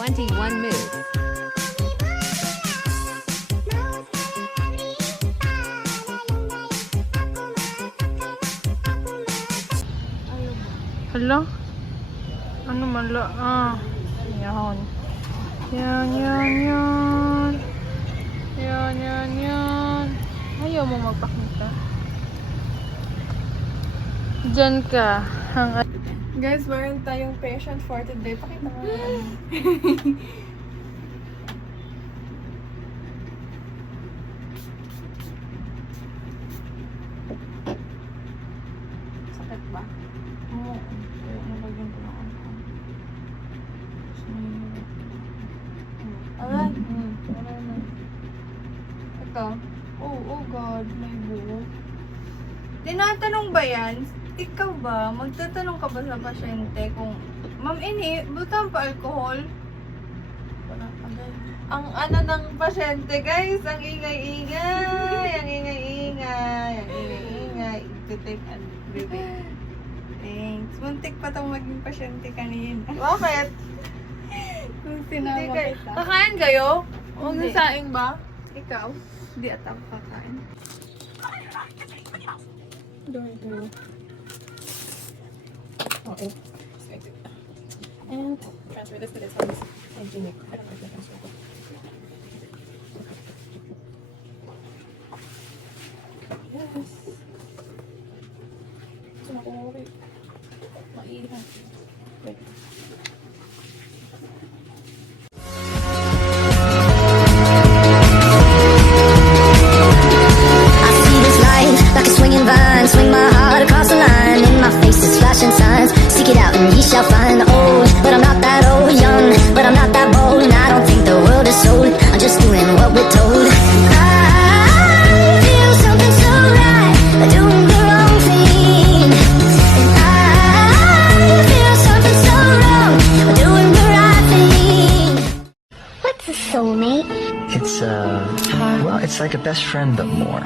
21 moves. Hala? Ano mala? Ah. Yan. Yan, yan, yan. Yan, yan, yan. Ayaw mo magpakita. Diyan ka. Guys, meron tayong patient for today. Pakita mo yan. Sakit ba? Oo. Nalagyan ko na ako. Alright. Wala na. Ito. Oh God. May buhok. Tinatanong ba yan? Ikaw ba? Magtatanong ka ba sa pasyente kung, Ma'am ini, butang pa alcohol? Wala. Ang ano ng pasyente, guys, ang ingay-ingay. Ang ingay-ingay. Ang ingay-ingay. Ito-take and baby. Thanks. Muntik pa itong maging pasyente kanina. Bakit? Kung sinama kita. Kakain kayo? Huwag Hindi. saing ba? Ikaw? Hindi at ako kakain. Door. Okay. And transfer this to this one. Hygienic. I don't know if I transfer it. Yes. So, okay. Maihan. Wait. I see this light like a swinging vine. Swing my heart across the line. In my face is flashing signs. Seek it out and ye shall find. Old, but I'm not that old. Young, but I'm not that bold. And I don't think the world is sold. I'm just doing what we're told. I feel something so right, doing the wrong thing. And I feel something so wrong, doing the right thing. What's a soulmate? It's like a best friend, but more.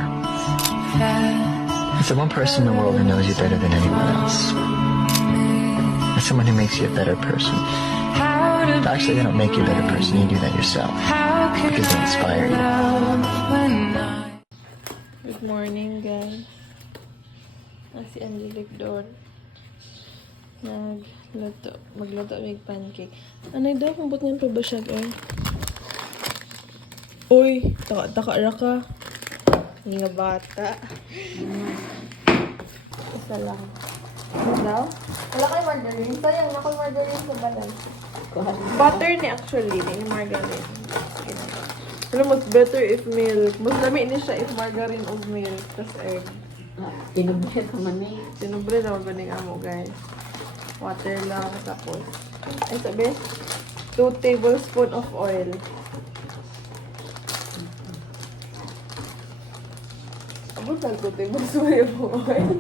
It's the one person in the world who knows you better than anyone else. It's someone who makes you a better person. Actually, they don't make you a better person, you do that yourself. Because they inspire you. Good morning, guys. Si Angelic doon. Magluto ng pancake. Ano daw kung ba't nga pa ba siya, guys? Uy, taka-ra ka. Nga bata. Isa lang. Ano daw? Wala kayo margarine? Sayang, na kung margarine sa balance. Butter ni actually, ni margarine. Pero mas better if milk. Mas lami ni siya if margarine o milk. Tapos egg. Tinubre ka man eh. Sinubre na magaling amo, guys. Water lang. Tapos, ay sabi, 2 tablespoon of oil. Abot lang 2 tablespoon of oil.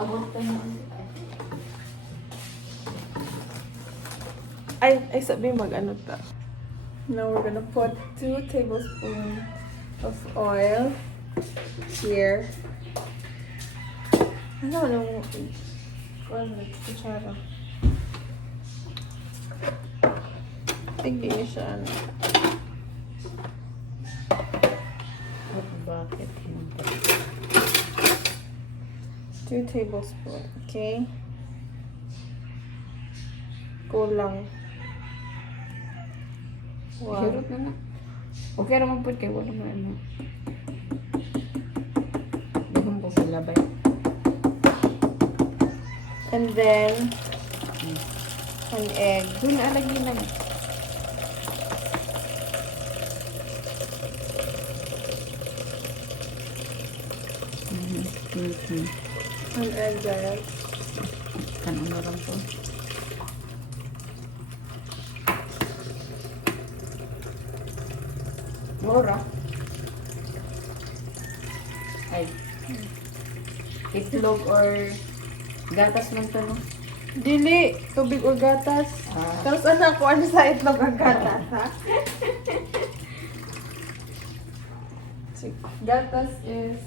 Abot ka na. Ay sabi mag-ano ta. Now we're gonna put 2 tablespoons of oil here. Ano mo? Kutsara. Tignan siya. Bakit? 2 tablespoons, okay? Kulang. Wow. Hirot na na. Okay naman po kayo. Wala mo ano. Dugong po sa labay. And then, an egg. Doon na alagay lang. An egg, guys. Kanon na lang po. Mura. Ay. Itlog or gatas man to, no? Dili, tubig o gatas. Tapos anak ko, ano sa itlog ang gatas, ha? So, gatas is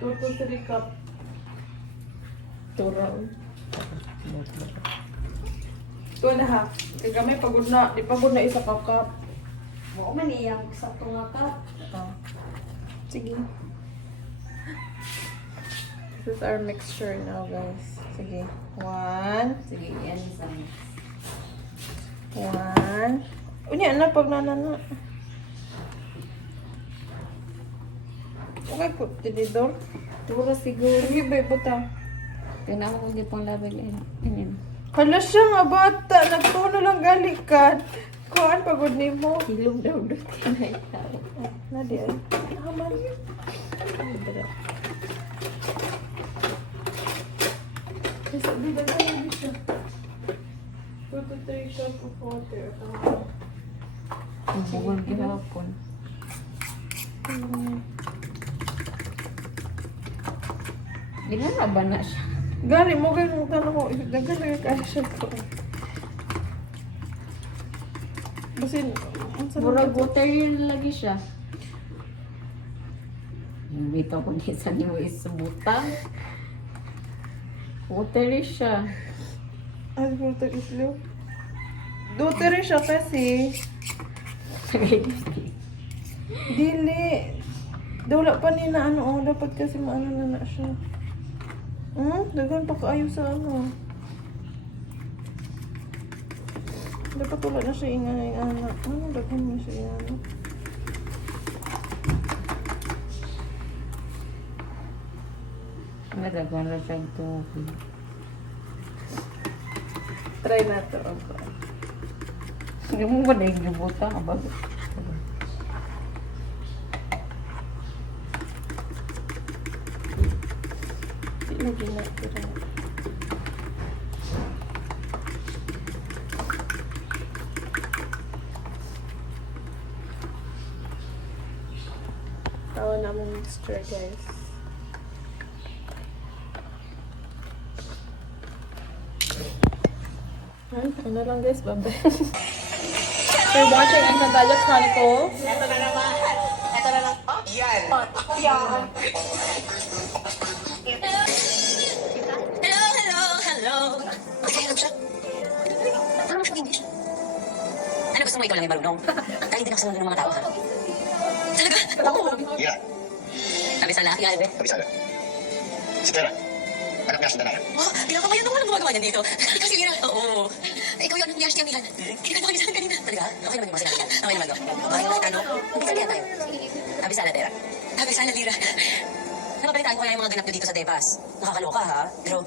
2 to 3 cup. Turo. 2 and a half. Kaya kami pagod na. Di pagod na isa ka cup. Mo man iyang sa tunga ka. Sige. This is our mixture now, guys. Sige. 1. Sige, yan isa. 1. Unya na pag nanana. Okay po, tinidor. Siguro siguro. Sige, babe, buta. Tingnan mo kung di pang labag yan. Hala siya nga bata. Nagtuno lang galikan. Kuhaan pagod ni mo. Hilong daw doon. Nadi ay. Naman yun. Sabi ba na yun siya? 2 to 3 cup of water. Ang bugol gihapon. Ginana ba na siya? Gari mo ganun tanong ko. Nagana ka siya ko. Basin, ang sarap Murag ito. water yun lagi siya. Yung bitaw ko di sa ni mo isubutang. Watery siya. Ay, siguro ito islo. Dotere siya kasi. Dili. Wala pa ni na ano. Oh, dapat kasi maano na na siya. Dagan pa kaayo sa ano. Dapat wala na siya ingay anak. Dagan mo siya ingay. Nagagawa na siyang tubig. Try na to. Okay. Hindi mo ba na yung gibutang? Abag. Lagi na. Tira. Tawa na mong mixture, guys. Ano lang, guys. Bye-bye. You're watching Encantadia Chronicles. Ano gusto mo ikaw lang yung marunong? Kahit hindi nakasunod ng mga tao, ha? Talaga? Oo. Yeah, Sabi sa laki, Albe. sabi sana. Si Tera, anak niya si Danaya. Oh, pinapamayan ako. Anong gumagawa niyan dito? Kasi yun, oo. Ikaw yun, niyash niya Milan. Kinagawa niya sa akin kanina. Talaga? Okay naman yung mga sinabi niya. Okay naman, no? Okay naman, ano? Magsabihan tayo. Sabi sana, Tera. Sabi sana, Lira. Napabalitaan ko kaya yung mga ganap nyo dito sa Devas. Nakakaloka, ha? Pero,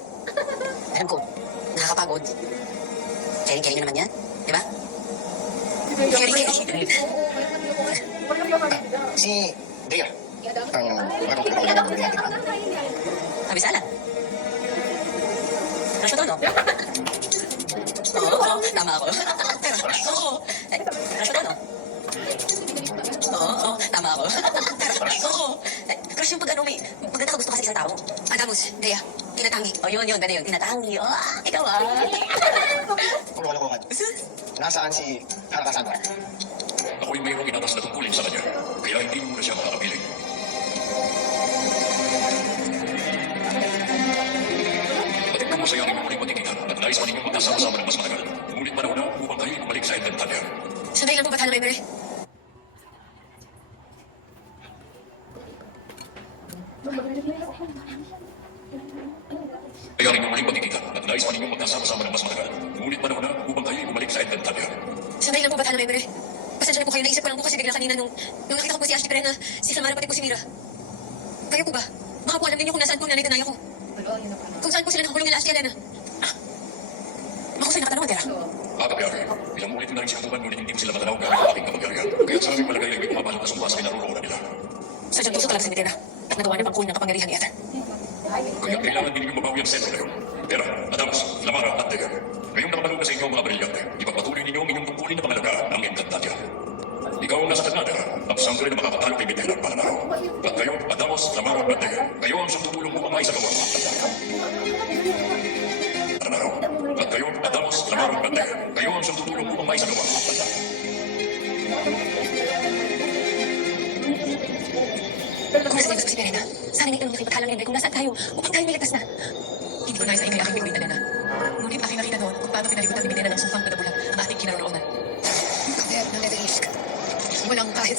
alam ko, nakakapagod. Caring-caring nyo naman yan. Di ba? Caring-caring. Si Dea, ang bagong pinagawa ng natin. Sabi sana. Crush mo to, no? Oo, tama ako. Oo. Crush mo to, no? Oo, tama ako. Oo. Crush yung pag ano may pagkakagusto ka sa isang tao. Adamos, Dea, tinatangi. O yun, pwede yun. Tinatangi. Oh, ikaw ah. Puro kalokohan. Nasaan si Harakasandra? Ako'y mayroong inatas na tungkulin sa kanya, kaya hindi mo na siya makakapiling. Batid ko mo sa yaring muling patikitan at nais pa ninyong magkasama-sama ng mas matagal. Ngunit panahon na upang kayo'y bumalik sa Encantadia. Sandali lang po, Batalo Memory. Yaring muling patikitan at nais pa ninyong magkasama-sama ng mas matagal. Ngunit panahon na upang kayo'y bumalik sa Encantadia. Sandali lang po, Batalo Memory. Pasensya na po kayo, naisip ko lang po kasi bigla kanina nung nakita ko po si Ashley Perena, si Samara pati po si Mira. Kayo po ba? Baka po alam ninyo kung nasaan po ang nanay Danaya ko. Kung saan po sila nakakulong nila Ashley Elena. Ako sa'yo nakatanong, Tera. Kapiyari, ilang ulit na rin siya tuman ngunit hindi mo sila matanaw gamit ang aking kapangyarihan. Kaya sa aming palagay ay may pumapasok na sumpa sa kinaroroonan nila. Sadyang tuso talaga si Tera at nagawa niya pangkuhin ng kapangyarihan ni Ether. Kaya kailangan din ninyong mabawi ang sentro ngayon. Tera, Adams, Lamara at Dea. Ngayong nakapanood na sa inyo ang mga brilyante, ipagpatuloy ninyo ang inyong tungkulin na pangalaga ang Encantadia. Ikaw ang nasa Canada at sangre na makakatalo kay Mitela para naraw. At kayo, Adamos, Lamara at Dea, kayo ang sumutulong upang maisagawa ang Encantadia. Para naraw. At kayo, Adamos, Lamara at Dea, kayo ang sumutulong upang maisagawa ang Encantadia. Kung nasa Diyos ko si Perena, sana naitanong niya kay Paghalang Enrique kung nasaan tayo upang tayo may ligtas na. Hindi ko nais na ingay aking biguin na.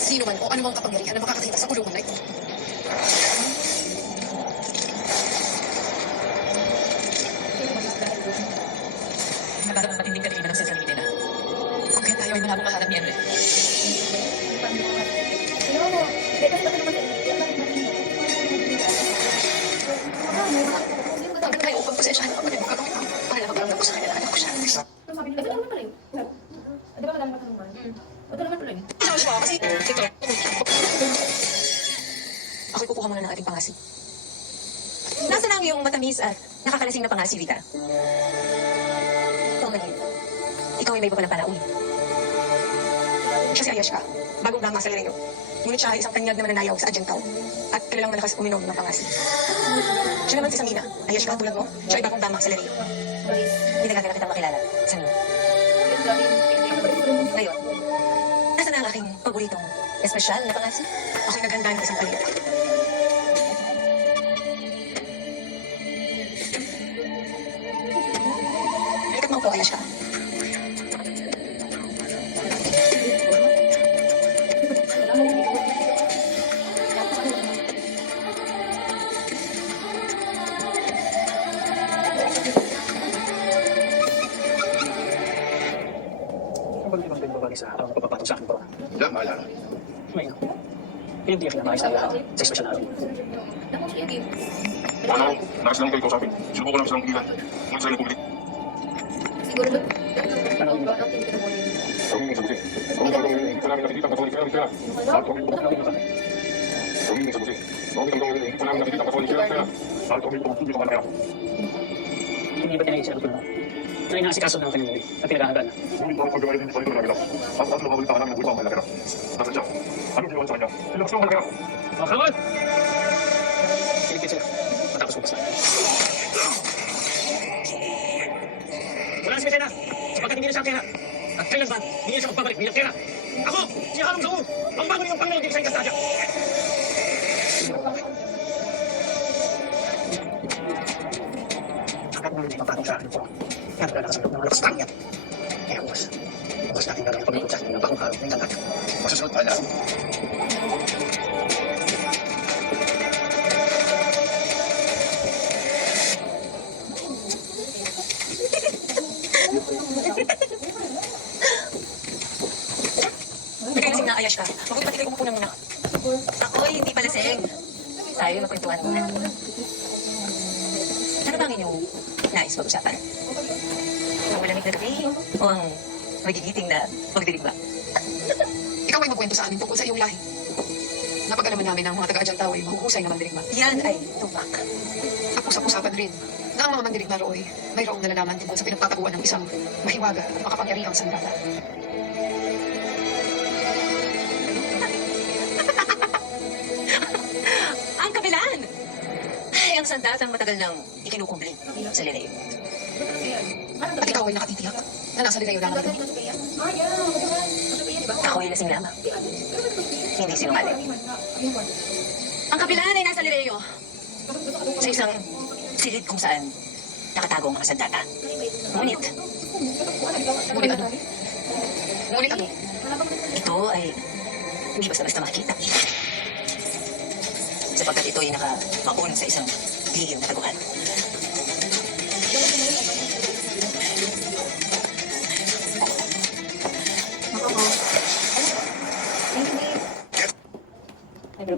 sino man o anumang kapangyarihan na makakakita sa kulungan na ito. Nagkakaroon ng matinding kanina ng Cesar Medina. Kung kaya tayo ay malabong mahanap ni Emre. Bakit kayo pagpasensyahan ako kapatid mo gagawin ko? Para lang magkaroon ko sa kanya na anak ko siya. Kasi ito. Ako'y kukuha muna ng ating pangasip. Nasaan ang iyong matamis at nakakalasing na pangasip, Vita? Ikaw ngayon. Ikaw ay may iba palang panauhin. Siya si Ayashka, bagong lamang sa Lireo. Ngunit siya ay isang tanyag na mananayaw sa Adjuntaw at kanilang malakas uminom ng pangasip. Siya naman si Samina. Ayashka, tulad mo, siya ay bagong lamang sa Lireo. Hindi na kitang makilala, Samina. Ngayon, nasaan ang aking paboritong espesyal na pangasip? Ako'y naghanda ng isang palit. Halika't maupo, Ayashka. Ang pag-ibang din babagi sa araw na pagpapato sa akin po. Yan, maalala. Ngayon, hindi ako kinamaayos na lahat sa espesyal na araw. Ano, nais lang kayo kausapin. Sinubukan namin silang pigilan. Ngunit sila nagpumilit. Panawin mo. Huwag mong sagutin. Huwag mong gawin. Hindi ka namin nakikita. Patuloy ka namin pera. At huwag mong Panawin mo kami. Huwag mong sagutin. Huwag mong gawin. Hindi ka namin nakikita. Patuloy ka namin pera. At huwag mong tubig ka man pera. Hindi ba tinayos siya ng tulong? Na inaasikaso ng kanyang at pinag-ahagan na. Ngunit parang paggawain din sa ito na nagilap. At at lumabalitaan namin ng buwan malakera. Nasaan siya? Anong ginawa sa kanya? Ilakas mo malakera. Mga kamad! Piligpit sila. Matapos mo basta. Wala na si Mekena, sapagkat hindi na siya ang kera. At kailanman, hindi na siya magbabalik bilang kera. Ako, si Harong Saul, ang bago niyong Panginoon dito sa Inkastadya. Hanggang ngayon ay papatong sa akin po. Yan ang lalakas ng loob ng malakas kanya. Kaya bukas natin gagawin ang paglikod sa akin ng bagong araw ng Inkastadya. Masusunod pala. May kayo lasing na, Ayashka. Mabuti pati kayo umupo na muna. Ako'y hindi pa lasing. Tayo magkwentuhan muna. Ano ba ang inyong nais pag-usapan? Ang malamig na gabi o ang magigiting na pagdilig ba? Ikaw ay magkwento sa amin tungkol sa iyong lahi. Napag-alaman namin ang mga taga-Adjuntaw ay mahuhusay na mandirigma. Yan ay tumak. At usap-usapan rin na ang mga mandirigma rooy mayroong nalalaman tungkol sa pinagtataguan ng isang mahiwaga at makapangyarihang sandata. Ang kabilaan! Ay, ang sandatang matagal nang ikinukumbling sa Lireo. At ikaw ay nakatitiyak na nasa Lireo lamang ito. Ako ay lasing lamang. Hindi sinungaling. Ang kabilaan ay nasa Lireo. Sa isang silid kung saan nakatago ang mga sandata. Ngunit ano? Ngunit ano? Ito ay hindi basta-basta makikita. Sapagkat ito ay nakamaon sa isang lihim na taguan. You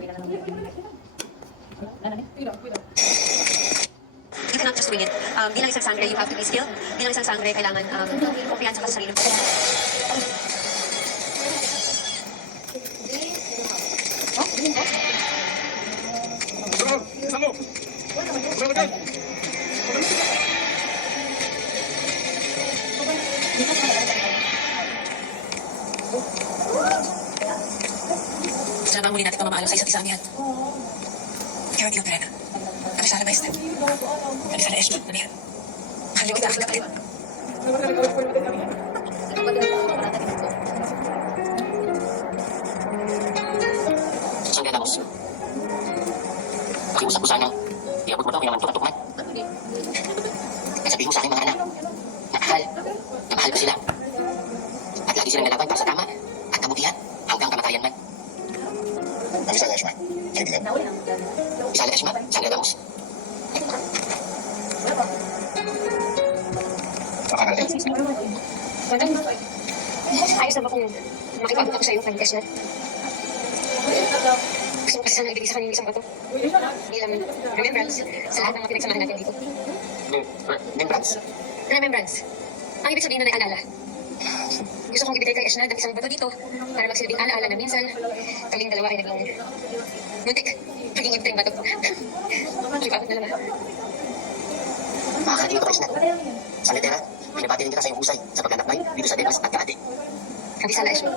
cannot just wing it. Bilang isang sangre, you have to be skilled. Bilang isang sangre, kailangan kumpiyansa ka sa sarili mo. Sana bang muli natin pamamaalam sa isa't isa niyan? Kaya hindi ko pera na. Kamisala maestra. Kamisala esyo. Ano yan? Haliw ito aking kapalit. Sangga na, boss. Pakiusap ko sana. Iabot mo daw kailangan ito katukman. At sabihin mo sa aking mga anak na mahal ko sila. At lagi silang nalaban para sa tama at kabutihan hanggang kamatayan man. Baka natin. Ayos na ba kung makipag ako sa'yo, Frank Esna? Gusto mo kasi sana ibigay sa kanya yung isang bato. Bilang remembrance sa lahat ng mga pinagsamahan natin dito. Remembrance? Remembrance. Ang ibig sabihin na naalala. Gusto kong ibigay kay Esna ng isang bato dito para magsilbing alaala na minsan kaming dalawa ay naging muntik. Naging ibig bato. Lipat na naman. Makakalimutan ko, Esna. Sa letera, pinabati rin kita sa iyong husay sa paglalakbay dito sa Demas at Kaate. Kabisala Esna.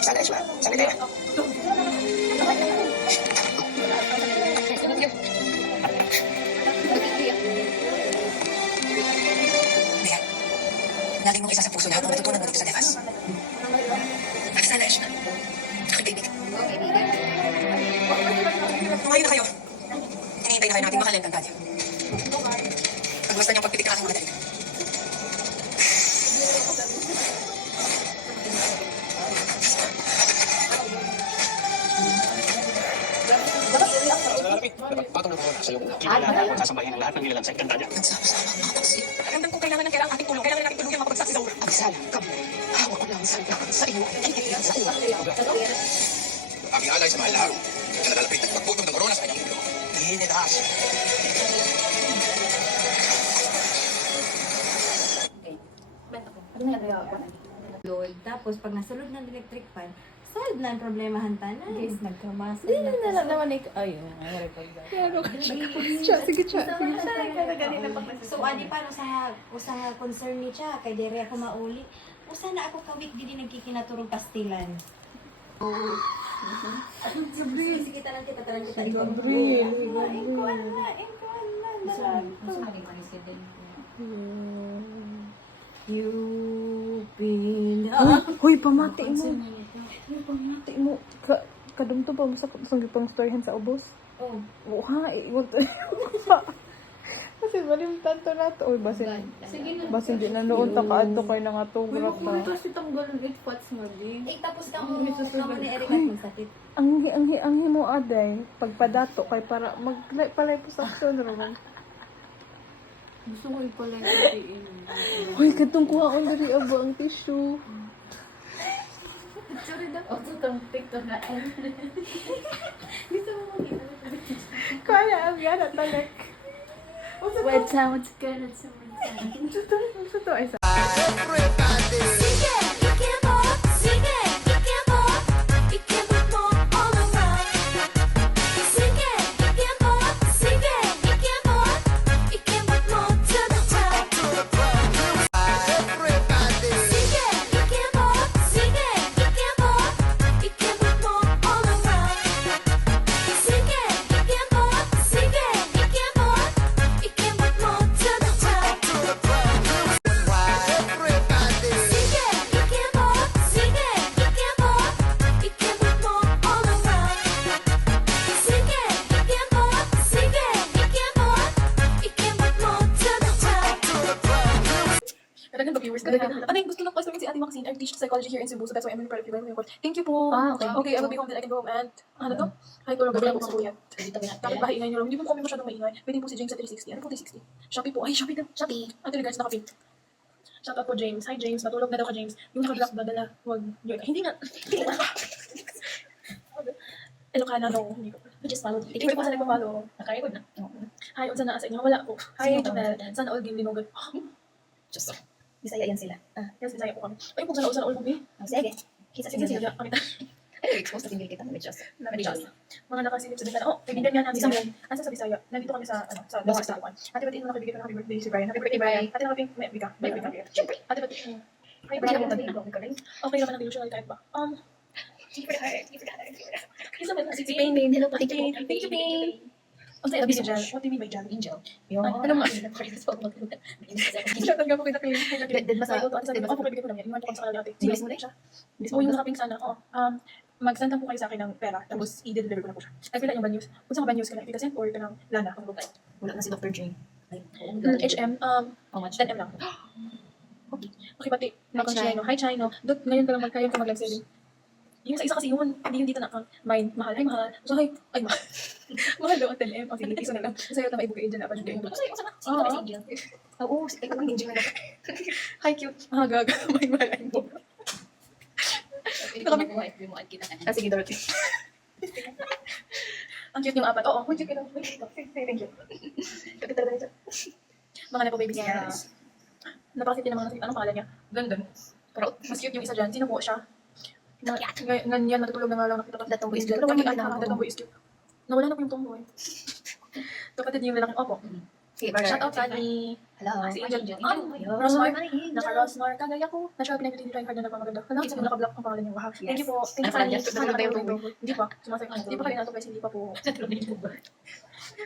Sana, Esna. Sa letera. Maya, laging mong isa sa puso lahat ng natutunan mo dito sa Devas. Kabisala Esna. Aking kaibigan. Tumayo na kayo. Hinihintay na kayo nating mahal ng Tantadia. Pagwasta niyang pagpitik ang aking mga dalig. Dapat patong na ko sa iyong kilala kung sasambahin ang lahat ng nilalang sa Encantadia. Ramdam ko kailangan ng ating tulong. Kailangan natin tulungan makapagsaksi sa ura. Abisala, kami. Hawak ko lang sa iyo. Kikikilan sa iyo. Aming alay sa mahal na araw. Kaya nalalapit at pagputong ng korona sa kanyang ulo. Dinilas. Lord. Tapos, pag nasulod ng electric fan, solve na ang problema hantanan. Guys, nagkamasa Hindi na naman ayun. Ay, sige, siya. So, ani pa, usa nga concern ni siya, kay Dere ako mauli. Usa na ako kawik, di nagkikinaturong pastilan. Sige, talang kita. Ikuan na. Gusto maging president. You been Hoy, pamati mo. Kadumto pa mo sa pang storyan sa ubos. Oh. Oo ha, iwag to. Kasi malimtan to na to. Uy, basin di na noon ta kaadto kay nga to. si tanggalon 8 pots mo din. tapos ka mo ni Eric at sakit. Ang himo aday pagpadato kay para magpalay po sa action ron. Gusto ko ipalay natin. Hoy, katong kuhaon diri abo ang tissue. Sorry daw. Ito itong TikTok na Kaya ang yana talek. Wait, sounds good. It's Sa to ay sa Talagang viewers ka na. Ano yung gusto ng customer si Ate Maxine? I teach psychology here in Cebu, so that's why I'm really proud of you. Thank you po. Okay, I will be home, then I can go home and, ano to? Hi, tulog gabi lang po sa kuya. Dapat bahaingay nyo lang. Hindi po kami masyadong maingay. Pwede po si James sa 360. Ano po 360? Shopee po. Ay, Shopee daw. Shopee. Ate regards, naka-pink. Shout out po James. Hi James, matulog na daw ka James. Yung naka-drop dadala. Huwag. Hindi na. Ilocana daw. Hindi ko. We just followed. Thank you po sa nagpa-follow. Naka-record na. Hi, unsa na sa inyo? Wala po. Hi, Janelle. Sana all game linugan. Just Bisaya yan sila. yes, Bisaya po kami. Ay, kung sana all kami. Sige. Kita Sige, sige. Pakita. Ay, expose na tingil kita. May Diyos. Mga nakasilip sa Bisaya. Oh, kaibigan nga namin sa Asa sa Bisaya. Nandito kami sa Dawag sa Tuan. Ate, batiin mo na kaibigan ko ng happy birthday si Brian. Happy birthday, Brian. Ate, nakaping, may Vika. Siyempre. Ate, batiin mo. Hi, Brian. Okay naman ang delusional type ba? Isa ba? Si Pain. Hello po. Thank you. Thank you, Pain. Ang tayo, Angel. What do you mean by Jan? Angel. Ano mo? Shout out nga po kita kay Ako po kaibigan ko naman yan. Iwan ko kami sa kanila ate. Bilis mo na siya. Oo, yung nakaping sana. Mag-send lang po kayo sa akin ng pera, tapos i-deliver ko na po siya. I feel like yung bad news. Kung saan ka bad news ka na, ipitasin or ka ng Lana, ang group. Wala na si Dr. J. HM, How much? 10M lang. Okay, pati. Hi, Chino. Ngayon ka lang mag-live selling. Yung sa isa kasi yun, hindi yung dito na mine, mahal. Ay, mahal. So, ay, mahal. Mahal daw ang 10M. O, sige, piso na lang. Sa'yo na maibugay dyan na. Kasi yung Kasi yung sana, sige ba si Angel? Oo, ikaw ang Angel na. hi, cute. Ah, gaga. May malay mo. Ah, sige, Dorothy. Ang cute yung apat. Oo, cute yun. Thank you. Cute talaga nito. Mga nepo babies niya, guys. Napakasip din naman kasi, anong pangalan niya? Gandun. Pero mas cute yung isa dyan. Sino po siya? Ganyan, natutulog na nga lang nakita ko. The tomboy is Pero cute. the tomboy is cute. Nawala na po yung tomboy. Kapatid niya yung lalaki. Opo. Sige, Shout out Sunny. Hello. Si Angel. Rosmar. Naka-Rosmar. Kagaya ko. Na-share pinag-titry card na nagpapaganda. Hala, kasi naka-block ang pangalan niya. Wow. Thank you po. Thank you, Sunny. Hindi pa. Hindi pa kayo nato guys. Hindi pa po.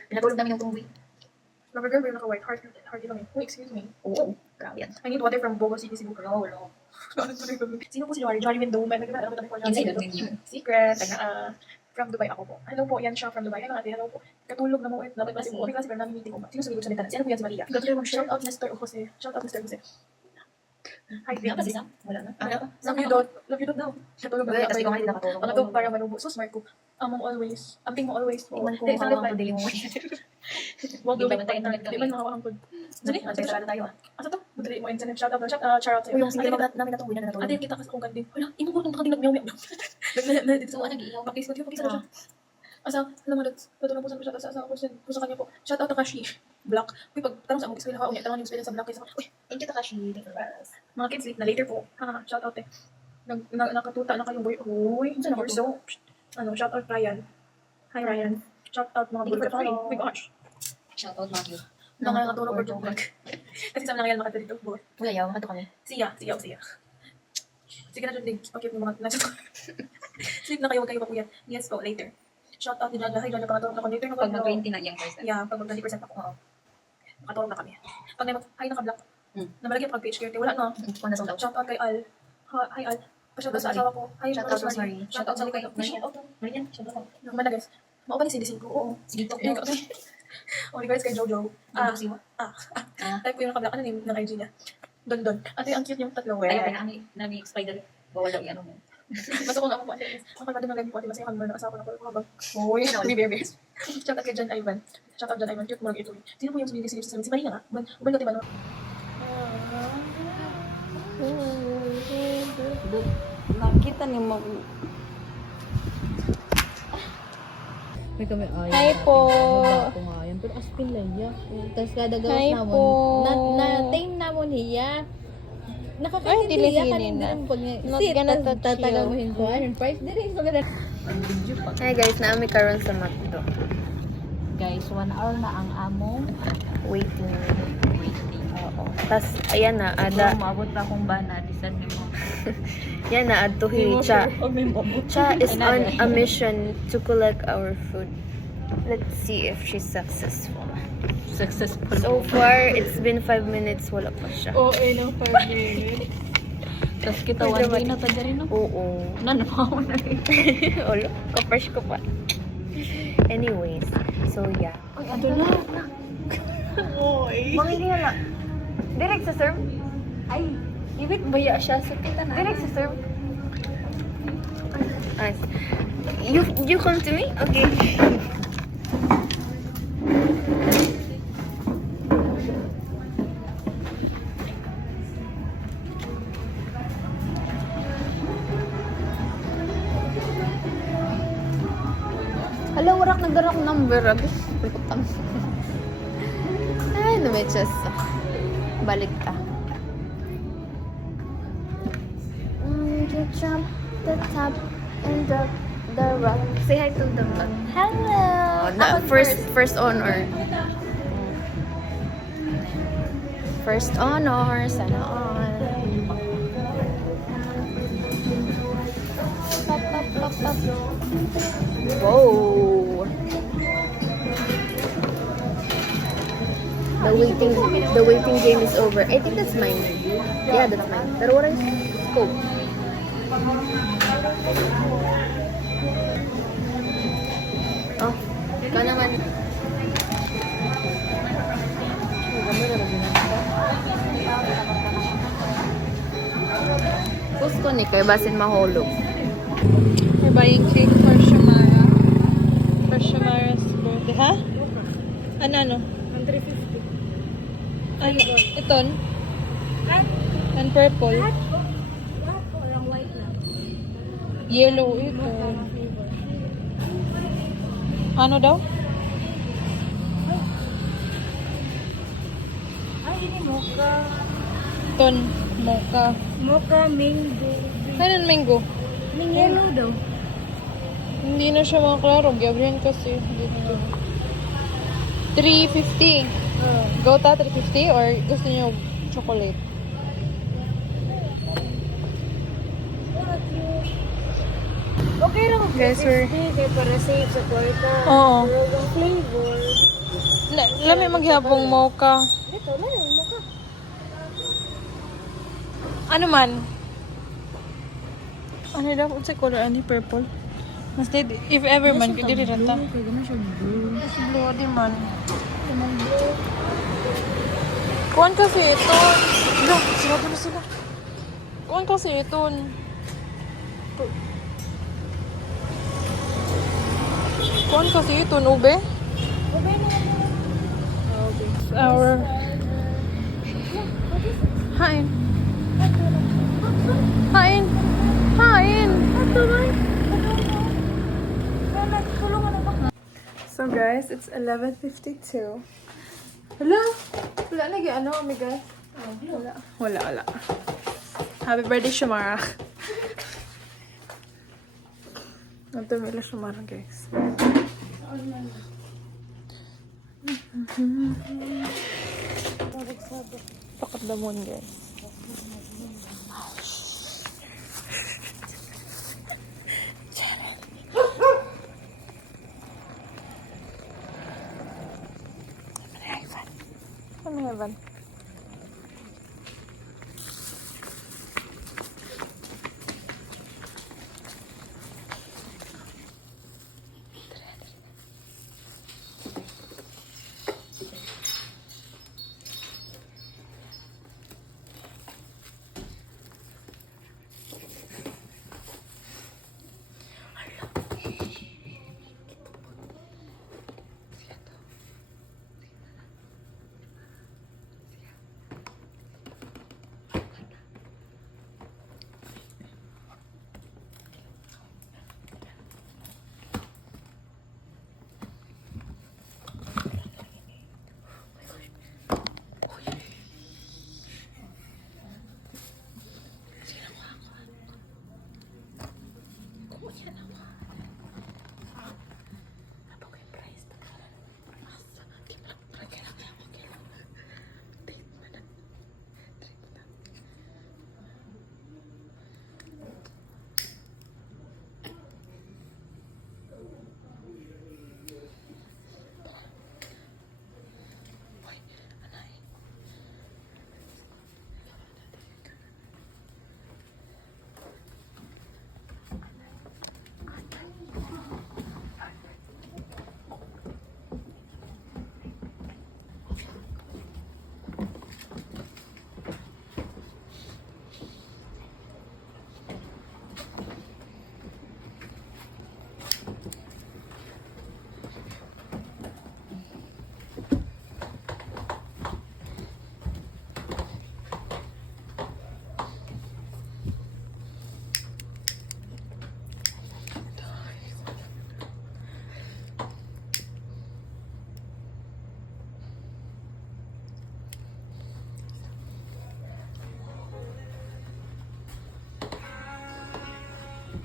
Pinatulog namin yung tumboy. Lover girl, pero naka-white heart. Heart lang eh. Oh, excuse me. Oo. Grabe yan. I need water from Bogo City, Cebu. No. Sino po si Jory? Jory Mendoza. Nagkakaroon ko po Inside Jory the menu. Secret. From Dubai ako po. Hello po, yan siya from Dubai. Hello ate, hello po. Katulog na mo eh. Dapat kasi po. Okay kasi pero namin meeting ko. Sino sumigot sa nita? Sino po yan si Maria? Shout out Mr. Jose. Shout out Mr. Jose. Hi, Wala pa si Sam? Wala na. Love you, Dot. Love you, Dot daw. Katulog na Kasi ikaw nga hindi nakatulog. Ano to, para manubo. So smart ko. Among always. Amping mo always. Iman ko Di, isang makakang lipat. pagdili mo. Wag Di ba gawin man tayo partner. nagkami? Di man makawakang pod. Dali, Ano tayo tayo ah. asa to? Madali mo internet. Shout out. Shout out sa'yo. O yung sige Ate, namin natulog na natulog. Ate, kita kasi kung gandin. Wala, imo ko nung takanding nagmiyaw-miyaw. So, ano, giiyaw? Pakis ko siya. Asa, alam mo, patulong po sa mga shout out sa kanya po. Shout out Takashi. Black. Uy, pag tanong sa among eskwela ka, unya, tanong yung eskwela sa Black. Uy, Thank you, Takashi. Thank you, Raz. mga kids late na later po. Ha, shout out eh. Nakatuta na kayong boy. Uy, saan ako? So, shout out Ryan. Hi Ryan. Shout out mga boy. Oh my gosh. Shout out, Matthew. Nakakatulong for joke vlog. Kasi sa mga yan makata dito po. Wala, yaw. Hato kami. Siya. Sige na dyan, okay po mga nasa to. Sleep na kayo, huwag kayo papuyat. Yes po, later. Shout out ni Jaja. Hi Jaja, pakatulong ako later. Pag mag-20 na yung person. Yeah, pag mag-20% ako. Makatulong na kami. Pag hi naka-block. Nabalagyan pag page care. Wala no. Kung nasa Shout out kay Al. Hi Al. Pa-shout out sa asawa ko. Hi Shout out, Rosemary. Shout out sa likay. Shout out. Marian, shout out. Naman na guys. Mao ba ni Cindy ko? Oo. Sige, talk Eh, mo. oh, regards kay Jojo. Siwa. Type ko yung naka-block. Ano name ng IG niya? Don. Ate, ang cute yung tatlo. Ay, Eh. nami spider. Bawal daw yan. Basta kung ako po. Ako pa din nalagay po. Masaya kami na asawa ko na ko habang. Uy, may bebes. Shout out kay John Ivan. Shout out John Ivan. Cute mo lang ito. Sino po yung sumigil sa si Marina nga? Uban ka diba no? Nakita ni mo. May kami ayaw. Hi po. Ako nga yan. Pero aspin lang ya. Tapos kada Hi gawas na po. mo. Na-tain na mo niya. Ay, Nakakain dili niya sige kanin na. din pag Not gonna touch tatagal you. mo hin ko. Anong price dire so ganda. Hi guys, naami karon sa McDo. Guys, 1 hour na ang among Waiting. Oo. Tas ayan na ada. maabot pa akong bana bisan nimo. Yan na adtuhi cha. Cha is on a mission to collect our food. Let's see if she's successful. Successful. So far, it's been 5 minutes. Wala pa siya. Oo, no 5 minutes. Tapos kita one day na taga rin no. Oo. Nanapaw na rin. Olo, ka-fresh ko pa. Anyways, so yeah. Ay, ato na. Mangingi na. Direct sa serve? Ay, ibig baya siya sa kita na. Direct sa serve? You come to me? Okay. Hala, warak nagarak number. Abis, pulkutang. Ay, numechas. Balik ka. You jump the top and the rock. Say hi to the vlog. Hello. First honor. First honor. Sana all. Pop, pop, pop, pop. Whoa. The waiting game is over. I think that's mine. Yeah, that's mine. Pero what is Coke? Oh, ikaw naman. Gusto ni kay basin mahulog. We're buying cake for Shamara. For Shamara's birthday. Ha? Ano? 150. Ano? Iton? And purple. Parang white lang. Yellow ito. Ano daw? Ay, ini mocha. Ton. Mocha. Mocha, mango. Ano mango? Yung yellow daw. Hindi na siya makaklaro. Gabriel kasi. Dito. 350. Go ta 350 or gusto niyo chocolate? Okay lang. Guys, we're... Kaya para safe sa kwarta. Oo. Pero yung flavor. Lami maghapong mocha. Ito na yung mocha. Ano man? Ano daw? Unsa color? Ano purple? Mas if ever man, kaya dili rata. Kaya gano'n siya blue. Kasi blue di man. Kuhan kasi ito. Look, sila na sila. Kuhan kasi ito. Kuhan kasi ito, ube. Our... Hain. Hain. Hain. So guys, it's 11:52. Hello? Wala lagi ano, my guys? Wala. Happy birthday, Shamara. Nagtumila Shamara, guys. Pakat damon, guys. Ano heaven?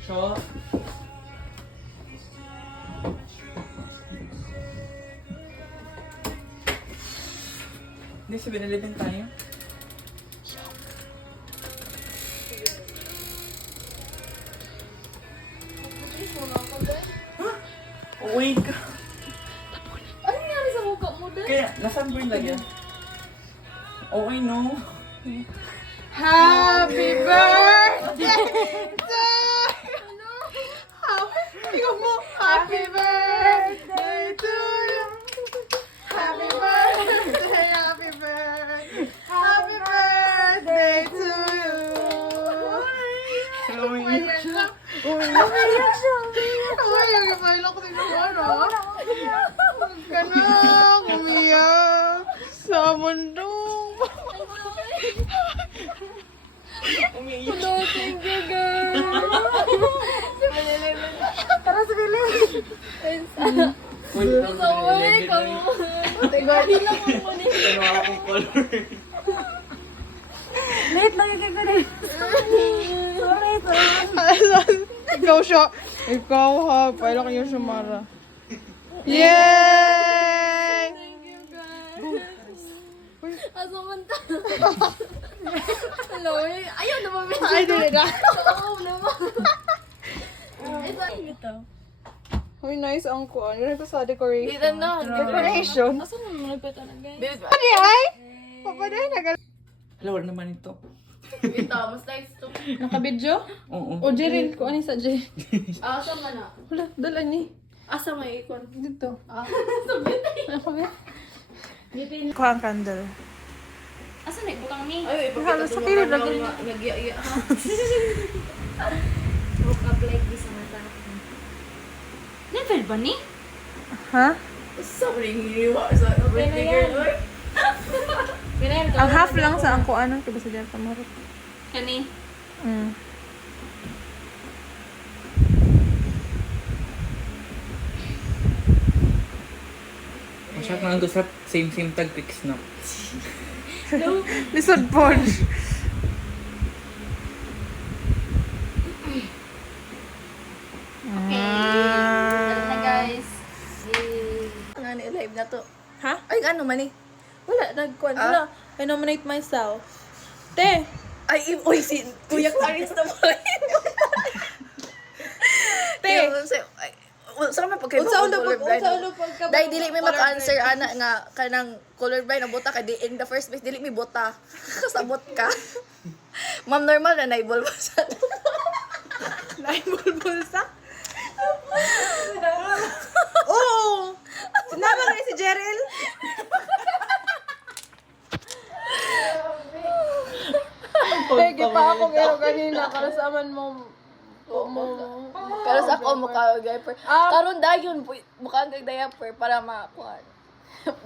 Sure. Hindi, 7-Eleven tayo. Uy ka. Ano nangyari sa mukha mo, Dad? Kaya, nasunburn lang yan. Okay, no? Happy birthday to Happy birthday to you. Happy birthday, happy birthday. Happy birthday to you. Uy. Ay, nagpailo ko din ng ano. Huwag ka na, umiyak. Sa mundong. Umiyak. Hello, thank you, girl. Tara sa bilis. Sa uwi ka mo. Tigadi lang mo ni. Late lang yung kagalit. Sorry. Ikaw siya. Ikaw ha. Paila kayo siya, Mara. Yay! Thank you, guys. Asa man ta? Hello, ayaw na mami. Ay, dili na. Oo naman. Ito. Uy, nice ang kuan. Yun ito sa decoration. Dito na. Decoration. Asa mo nalapit na guys? Ano ay? Papaday, nagal... Alam, wala naman ito. Ito, mas nice to. Nakabidyo? Oo. O, Jerin, kung ano sa J. Asa man na? Wala, dala ni. Asa may ikon? Dito. Sabit. Nakabit. Kuha ang candle. Asa na ibutang ni? Ay, halos sa kilid lagi. Nag-iya-iya ha. Woke up like this ang mata. Level ba ni? Ha? Sa ringiwa sa birthday girl oy. Ang half lang sa ang kuanon kaya sa diyan pamarot. Kani. Masyad na lang sa same tag pics na. Lisod pod. Tara na guys. Ano live na to? Ha? Ay, ano man eh? Wala, nagkuan. Wala. I nominate myself. Te! Ay, uy, si Kuya Clarence na mo. Te! Saan man pagkayo Unsa ulo pag dahil dili may maka-answer ana nga kanang colorblind na bota kay di in the first place dili mi bota. Kasabot ka. Ma'am, normal na naibol mo sa Naibulbulsa? Oo! Sinama na si Jerel. Pwede pa ako pero kanina karasaman mo. Pero sa ako mukha diaper. Karon dayon mukha ang diaper para makuha.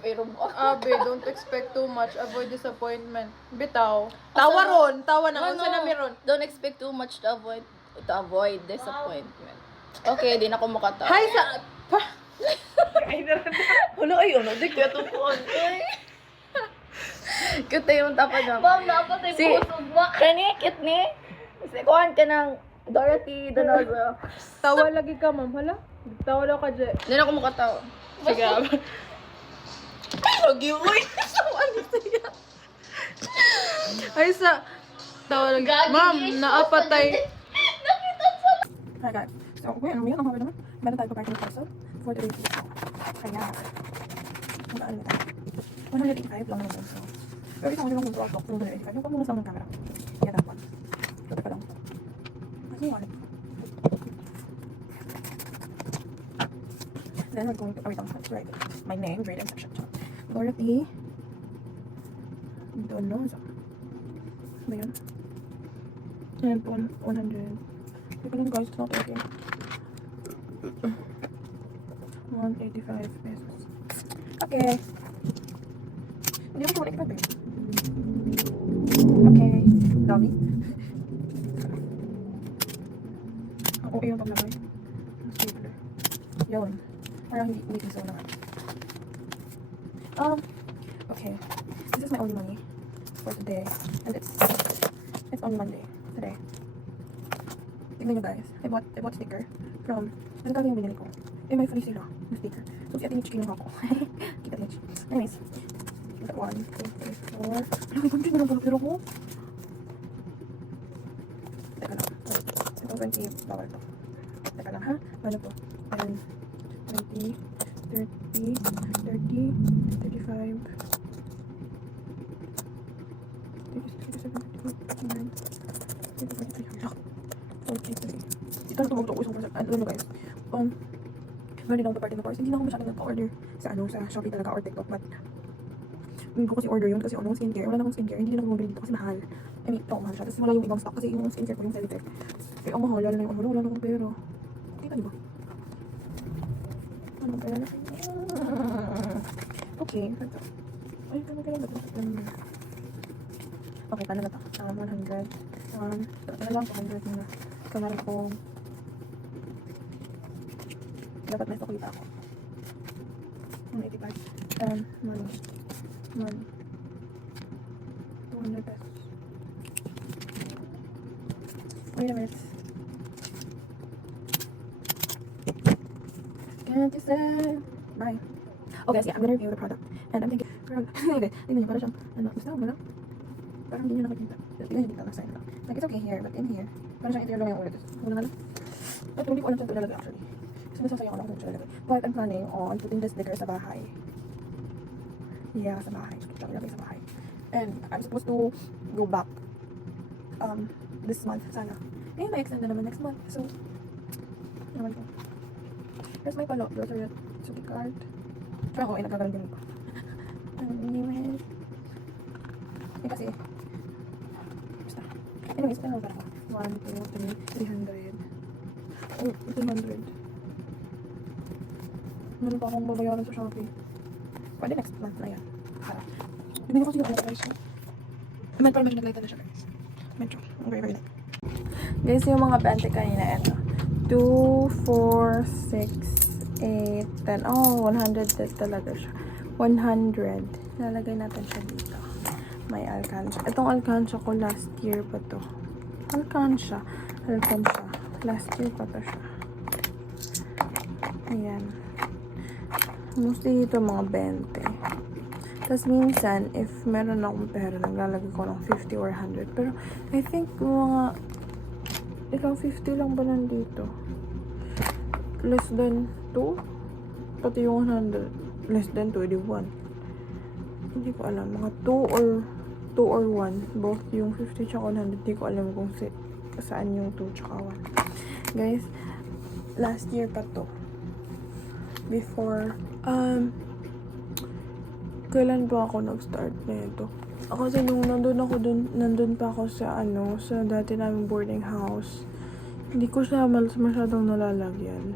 Pero mo. Abe, don't expect too much. Avoid disappointment. Bitaw. Tawa ron. Tawa na. Unsa na meron? Don't expect too much to avoid disappointment. Okay, di na ko makatawa. Hi sa... Pa! Wala ay ano, di kaya tukuan. Cute yung tapa na. Ma'am, dapat ay Si- pusog ba? Kani, cute ni. Kasi kuhan ka ng Dorothy Donoso. Tawa lagi ka, ma'am. Hala? Tawa daw ka, Je. Di na ko makatawa. Sige. Lagi, uy. Ay sa... Tawa lagi. Ma'am, naapatay. Hi guys. So, ano mo yun? Ang hawag naman. Meron tayo pa-party ng parcel for the review. Kaya, ang ano tayo? 185 lang naman. So, pero isang lang kung vlog ko, 185. Yung pag-muna sa ng camera. Kaya dapat. Ito pa lang. Kasi yung wallet. Then we're going to, wait, let's write my name, grade and section. Dorothy Donoso. Ba yun? And 100. Hindi ko lang guys, it's not okay. 185 pesos. Okay. Hindi ako 185 pesos. Okay. Dami. Ang okay yung paglagay. Stapler. Yun. Parang hindi piso na. Okay. This is my only money for today. And it's only Monday. Today. Tignan nyo guys. I bought sticker from... Ano kami yung binili ko? Eh, may free sila. Yung sticker. So, si Ate Mitch kinuha ko. Kita Mitch. Anyways. 1, 2, 3, 4. Ano, may country na lang pala ko. Teka lang. Ito, $20 to. Teka lang ha. Ano to? 10, 20, 30, 30, 35, 37, 38, 39, 40, 43. Ito na tumagto ko isang person. Ano guys? Gano'n lang pa-party ng course. Hindi na ako masyadong nagka-order sa sa Shopee talaga or TikTok. But, hindi ko kasi order yun kasi ano, skincare. Wala na akong skincare. Hindi na ako mabili dito kasi mahal. I mean, ito, mahal siya. Tapos wala yung ibang stock kasi yung skincare ko yung Celitec. Kaya ang mahal, wala na yung ano, wala na akong pera. Nakita niyo ba? Ano ba pala na? Okay, ito. Ay, kailan ba ito? Okay, paano na ito? 100. Ano lang, 200 na. Kailangan ko. Dapat may pakita ako. 185. Money. 200 pesos. Wait a minute. Can't you say? Bye. Okay, so yeah, I'm gonna review the product. And I'm thinking, girl, hindi nyo, parang siyang, gusto mo lang? Parang hindi nyo nakikita. Hindi nyo dito, nasa ito. Like, it's okay here, but in here, parang siyang ito yung lang yung ulit. Wala na lang. At hindi ko alam saan ito ilalagay actually. Kasi nasasayang ko lang kung ito ilalagay. But I'm planning on putting this sticker sa bahay. Yeah, sa bahay. Ito ilalagay sa bahay. And I'm supposed to go back this month, sana. Eh, ma-extend na naman next month. So, naman ko. Here's my palo. Grocery suki card. Pero ako ay nagkagalang din ko. Anyways. Eh kasi. Basta. Anyways, ito na ako. 1, 2, 3, 300. Oh, 300. Meron pa akong babayaran sa Shopee. Pwede next month na yan. Harap. Hindi ko siguro na siya. Naman para medyo naglightan na siya guys. Medyo. I'm very light. Guys, yung mga bente kanina ito. 2, 4, 6, 8, 10. Oh, 100 talaga siya. 100. Lalagay natin siya dito. May alkansya. Itong alkansya ko last year pa to. Alkansya. Last year pa to siya. Ayan. Mostly dito mga 20. Tapos minsan, if meron akong pera, naglalagay ko ng 50 or 100. Pero, I think mga ilang 50 lang ba nandito? Less than 2? Pati yung 100. Less than 21. Hindi ko alam. Mga 2 or 1. Both yung 50 tsaka 100. Hindi ko alam kung saan yung 2 tsaka 1. Guys, last year pa to. Before, kailan ba ako nag-start na ito? Kasi nung nandun pa ako sa sa dati naming boarding house, hindi ko siya masyadong nalalagyan.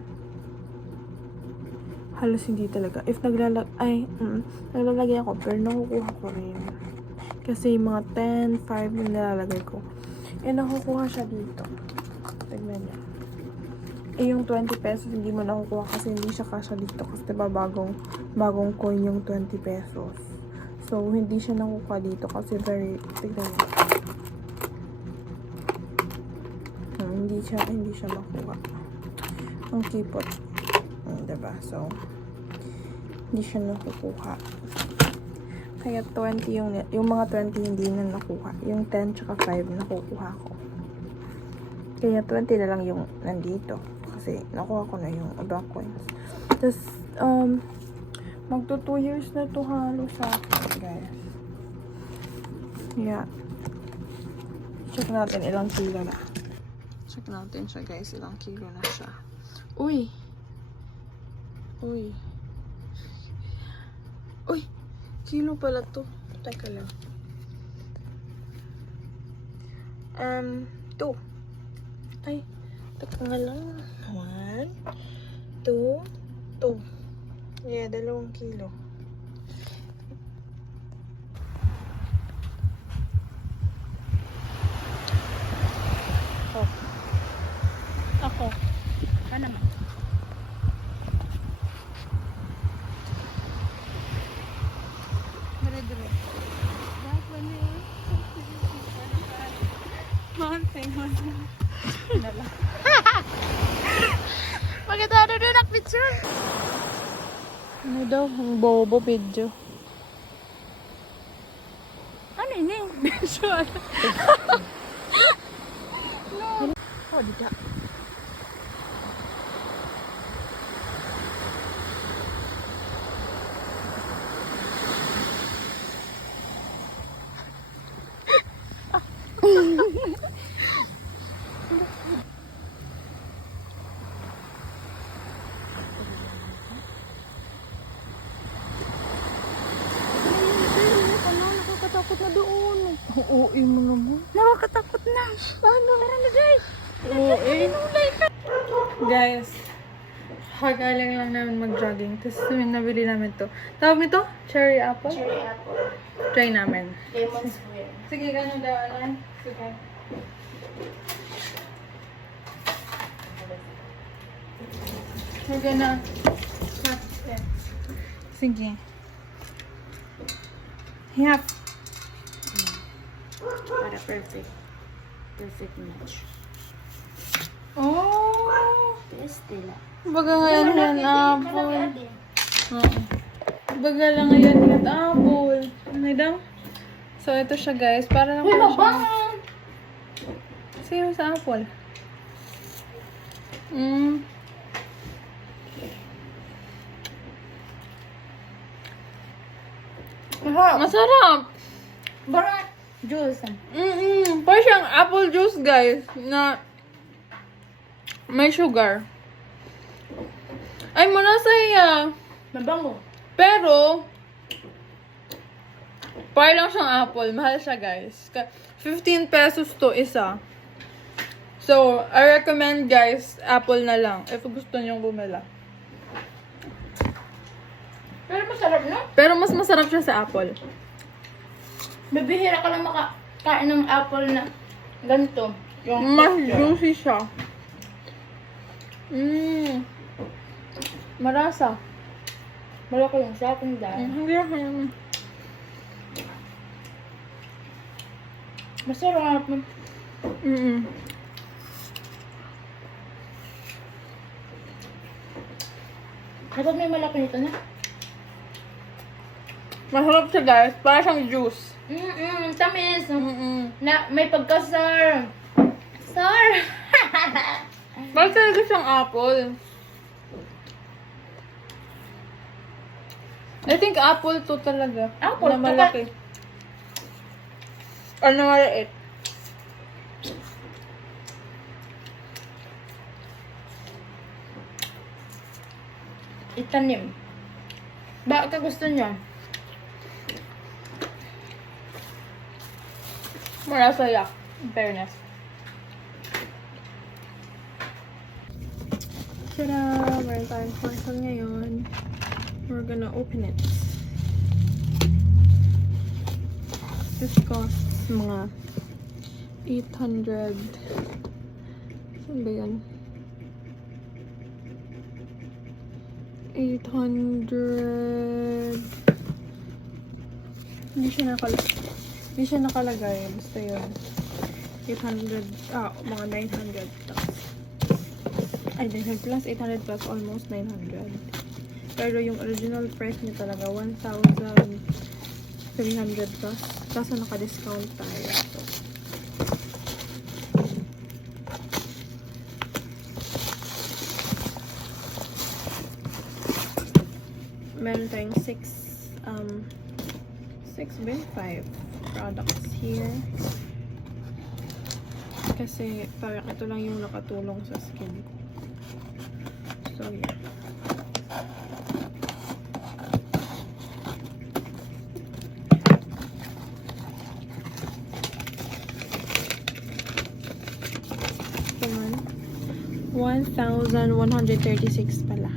Halos hindi talaga. If naglalagay ako, pero nakukuha ko rin. Kasi mga 10, 5 yung nalalagay ko. Eh, nakukuha siya dito. Tignan niya. Eh, yung 20 pesos, hindi mo nakukuha kasi hindi siya kasya dito. Kasi diba, bagong coin yung 20 pesos. So, hindi siya nakukuha dito kasi tignan niya. Hindi siya makuha. Ang kipot. Diba? So, hindi siya nakukuha. Kaya 20 yung mga 20 hindi na nakuha. Yung 10 tsaka 5 nakukuha ko. Kaya 20 na lang yung nandito. Kasi nakuha ko na yung ibang coins. Tapos, magto 2 years na to halos sa akin, guys. Yeah. Check natin ilang kilo na. Check natin siya, guys. Ilang kilo na siya. Uy! Kilo pala to. Teka lang. 2. Ay, teka nga lang. 1, 2, 2. Yeah, 2 kilo. Oh. Ako. Ano naman? Dire-dire. That one is mountain. Bakit ano doon ang picture? Ano daw? Ang bobo video. Ano ini? Visual. Oh, di ka. Nakakatakot na doon. Oo, mo naman. Nakakatakot na. Ano? Tara na guys. Oo, Guys, kagaling lang namin mag-jogging. Tapos nabili namin to. Tawag nito? Cherry apple? Cherry apple. Try namin. Lemon square. Sige, ganun daw, Alan. Sige. We're gonna... Sige. Yep. Para perfect. Perfect match. Oh! Este lang. Baga ngayon yan, apple. Oo. Baga lang ngayon yan, apple. Ano daw? So, ito siya guys. Para lang pala siya. Sino sa apple? Masarap! Barat. Juice. Parang siyang apple juice guys. Na may sugar. Ay, manasaya. Mabango. Pero, parang lang siyang apple. Mahal siya, guys. 15 pesos to isa. So, I recommend, guys, apple na lang. If gusto niyong bumila. Pero masarap na. Pero mas masarap siya sa apple. Bibihira ka lang makakain ng apple na ganito. Yung Mas texture. juicy siya. Marasa. Malaki yung sa akin dahil. Hindi ako. Masarap. Dapat may malaki nito na. Masarap siya, guys. Para siyang juice. Tamis. Na, may pagka-sour. Sour. Bakit talaga siyang apple? I think apple to talaga. Apple, na malaki. Or na maliit. Itanim. Bakit ka gusto niyo? Marasaya. In fairness. Tada! Meron tayong parcel ngayon. We're gonna open it. This costs mga 800. Saan ba yan? 800. Hindi siya nakalagay. Basta yun. 800. Mga 900 plus. Ay, 900 plus. 800 plus. Almost 900. Pero yung original price niya talaga 1,300 plus. Kaso naka-discount tayo. So, meron tayong 5 products here. Kasi parang ito lang yung nakatulong sa skin ko. So, yeah. Come on. 1,136 pala.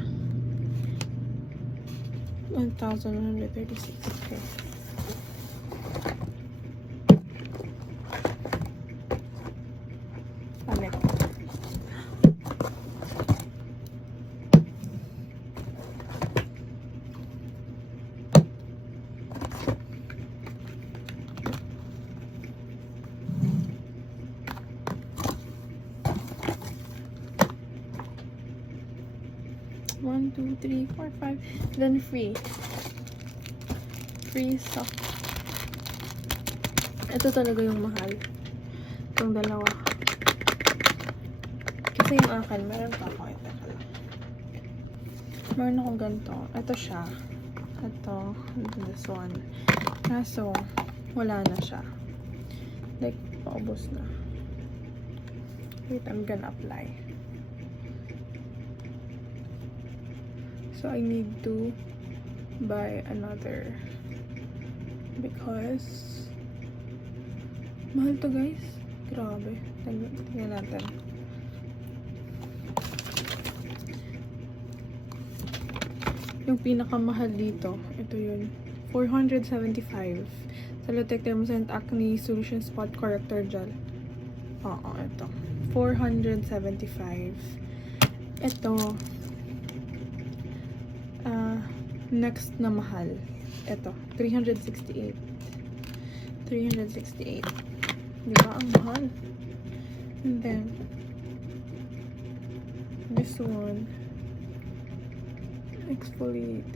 1,136. Okay. Balik. One, 2, 3, 4, 5. Then free. Free stock. Ito talaga yung mahal. Itong dalawa. Kasi yung akin, meron pa ako. Ito pala. Meron akong ganito. Ito siya. Ito. This one. Kaso, wala na siya. Like, paubos na. Wait, I'm gonna apply. So I need to buy another because mahal to, guys. Grabe. Tingnan natin. Yung pinakamahal dito, ito yun. 475. Celotec Dermoset Acne Solution Spot Corrector Gel. Oo, ito. 475. Ito. Next na mahal. Ito. 368. 368. Diba? Ang mahal. And then, this one. Exfoliate.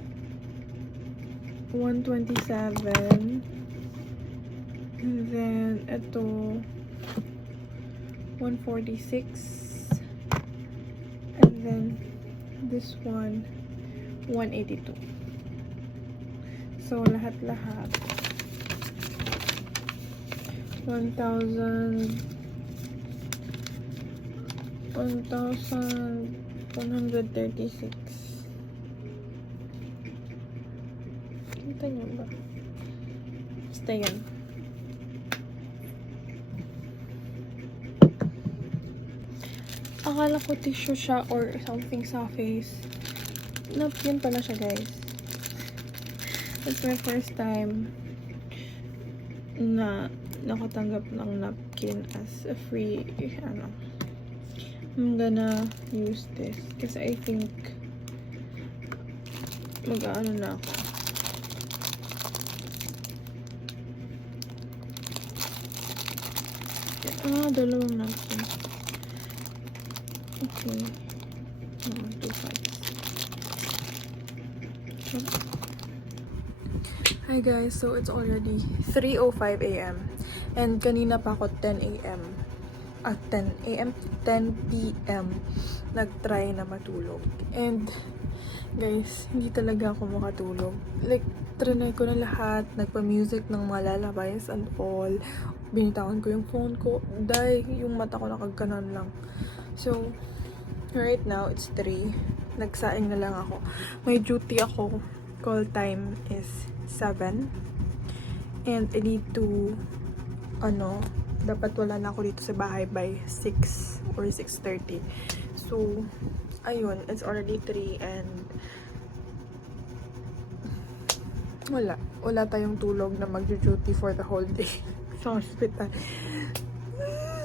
127. And then, ito. 146. And then, this one. 182. So, lahat-lahat. 1,136. Kita niyo ba? Basta yan. Akala ko tissue siya or something sa face. Napkin pala siya, guys. It's my first time na nakatanggap ng napkin as a free, ano. I'm gonna use this kasi I think mag-ano na ako. Dalawang napkin. Okay. 2 parts. Hi guys, so it's already 3:05 a.m. and kanina pa ako 10 a.m. at 10 a.m. 10 p.m. nag-try na matulog. And guys, hindi talaga ako makatulog. Like, trinay ko na lahat. Nagpa-music ng mga lullabies and all. Binitawan ko yung phone ko dahil yung mata ko nakagkanan lang. So, right now, it's 3. Nagsaing na lang ako. May duty ako. Call time is 7. And I need to, dapat wala na ako dito sa bahay by 6 or 6:30. So, ayun, it's already 3 and wala tayong tulog na mag-duty for the whole day sa hospital.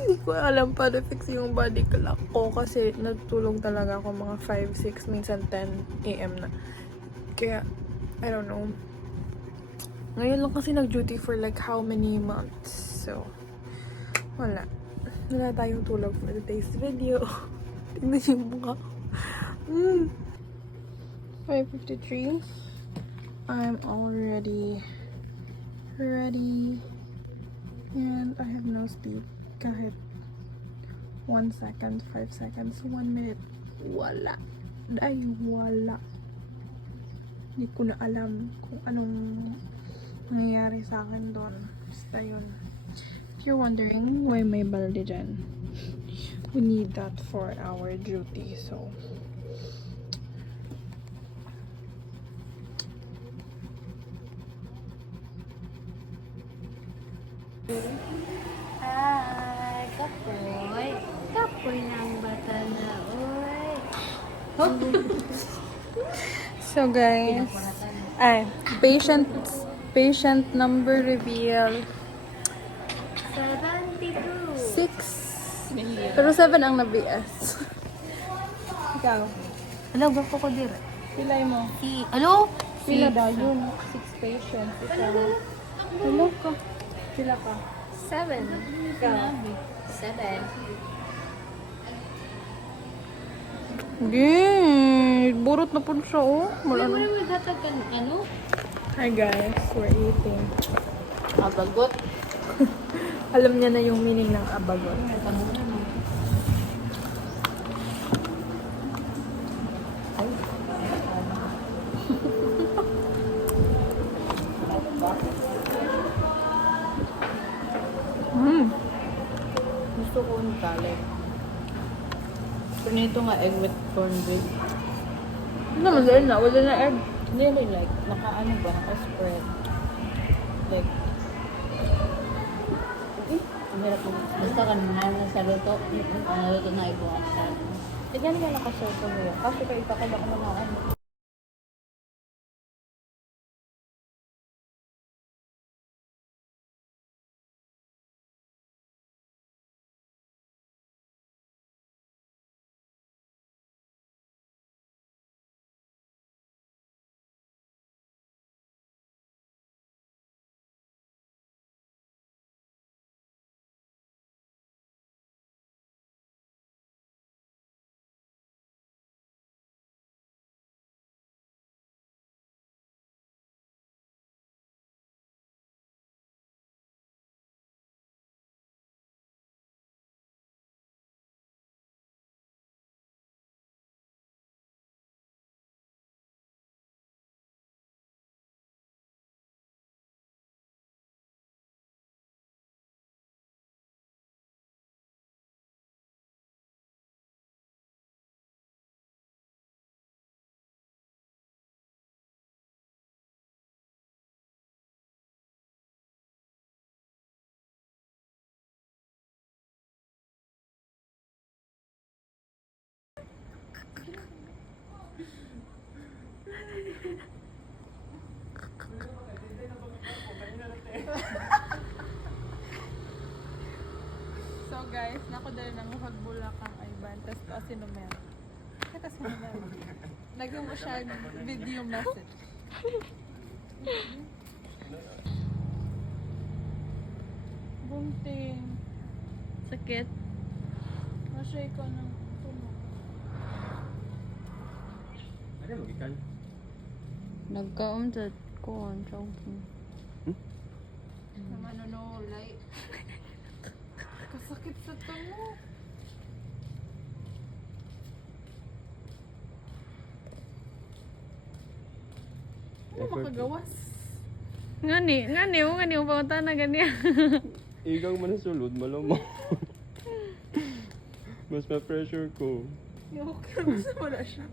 Hindi ko alam paano fix yung body clock ko kasi natulog talaga ako mga 5, 6, minsan 10 a.m. na. Kaya, I don't know. Ngayon lang kasi nag-duty for like how many months. So, wala tayong tulog for today's video. Tingnan yung mukha ko. 5:53. I'm already ready. And I have no sleep. Kahit 1 second, 5 seconds, 1 minute. Wala. Ay, wala. Hindi ko na alam kung anong nangyayari sa akin doon. Basta yun. If you're wondering why may balde dyan, we need that for our duty. So, Hi, kapoy. Kapoy ng bata na, oy. so guys, patient number reveal 72. 6. Pero 7 ang na-BS. Ikaw, Ano, gwapo ko dire? pilay mo. Ano? Pila dayon? 6 patients. Ikaw. Hello ka. Pila ka. 7. Ikaw. 7. Gee, burot na po siya, oh. Wala mo naman hatag ka, ano? Hi guys, we're eating. Abagot. Alam niya na yung meaning ng abagot. Gusto ko ng galing. Ganito nga egg with cornbread. Ano naman dahil na? Wala na egg. Hindi, like, naka-ano ba? Naka-spread. Like, ang hirap mo. Basta ka naman sa luto. Ang luto na ibuhat sa ano. Tignan mo nakasoso mo yan. Kasi kayo pa ka mga ano. guys, nakodala ng Hagbulakang Ayban. Tapos to si Nomer. Kaya si Nomer. Lagyan mo siya video message. Bunting. Sakit. Masya ikaw ng tunog. Ano mo gikan? Nagkaumdad ko ang jogging. Manunulay. Kasakit sa tunog. Ano makagawas? Ngani mo pangunta na ganyan. Ikaw man ang sulod, malamang. Mas ma-pressure ko. Okay, gusto mo na siya.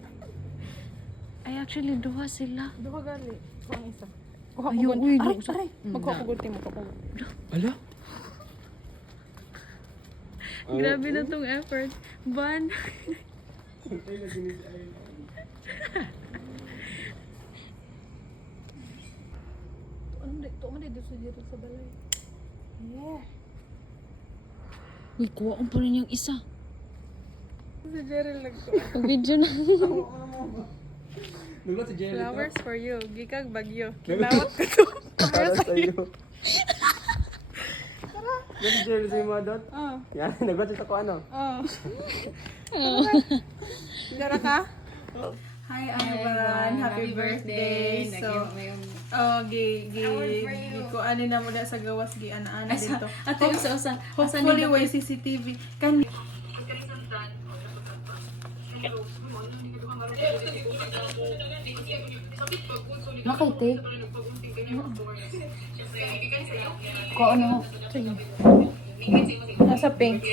Ay, actually, duha sila. Duha gali. Ito ang isa. Kuha ko Ayaw, gun. uy, Aray, gusto. aray. Magkuha ko gunting mo. Kuha ko. Ala? Grabe na tong effort. Ban. Ano dito? Ano dito sa balay? Yeah. Uy, kuha ko pa rin yung isa. Si Jerry lang ko. Video na. Naglat si Jelly. Flowers for you. Gikag bagyo. Kinawat ko to. Para sa'yo. Yan si Jerry sa'yo mga dot? Oh. Yan, naglat siya ko ano? Oh. Dara ka? Hi, Ivan. Happy birthday. So, ko ani na mo sa gawas gi ana dito. Ate, usa. Hopefully way CCTV kan Makaite. Ko ano? sige. Nasa pink.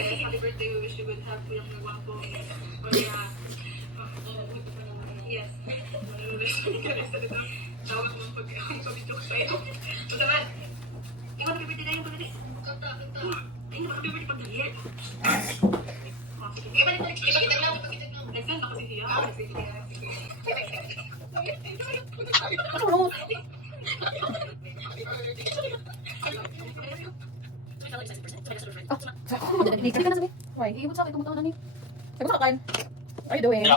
Why? Iibot sa akin, tumutang na ni. Sabi sa akin. What are you doing?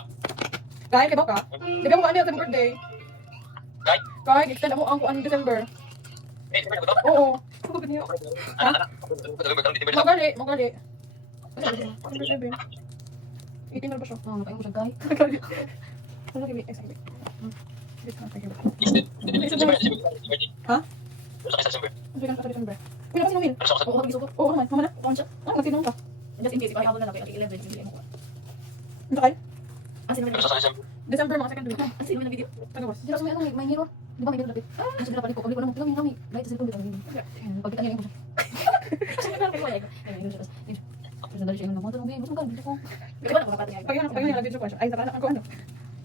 Kain, kaya ka? Di ba mo ano yung birthday? Kain, extend ako ang kuan December. Oo. Pagod niyo. Ha? Magali. Ano ba sabi? 18 na ba siya? Oh, nakain ko siya, guys. Ano kaya? Ay, sabi. Ha? Sabi ka sa December. Kaya kasi namin. Oo, mag-isog ko. Oo naman. Mama na. Kuhan siya. Ah, magtinong ka. Just in case, ipakita ko na lang kayo. 11, hindi mo. Ano kayo? Ah, sino na December mga second week. Ah, sino na video? Tagawas. Hindi na may may mirror. Di ba may mirror lapit? Ah, sige na pali ko. Uli ko lang. Tingnan mo, right sa cellphone dito. Pagkita niyo yung siya. Kasi na lang kayo. Ay, yun siya. Kasi dali siya yung namonto ng video. Gusto mo ka ko. Di ba na dapat niya? Pag yun nag-video ko siya. Ay, saka na ako ano.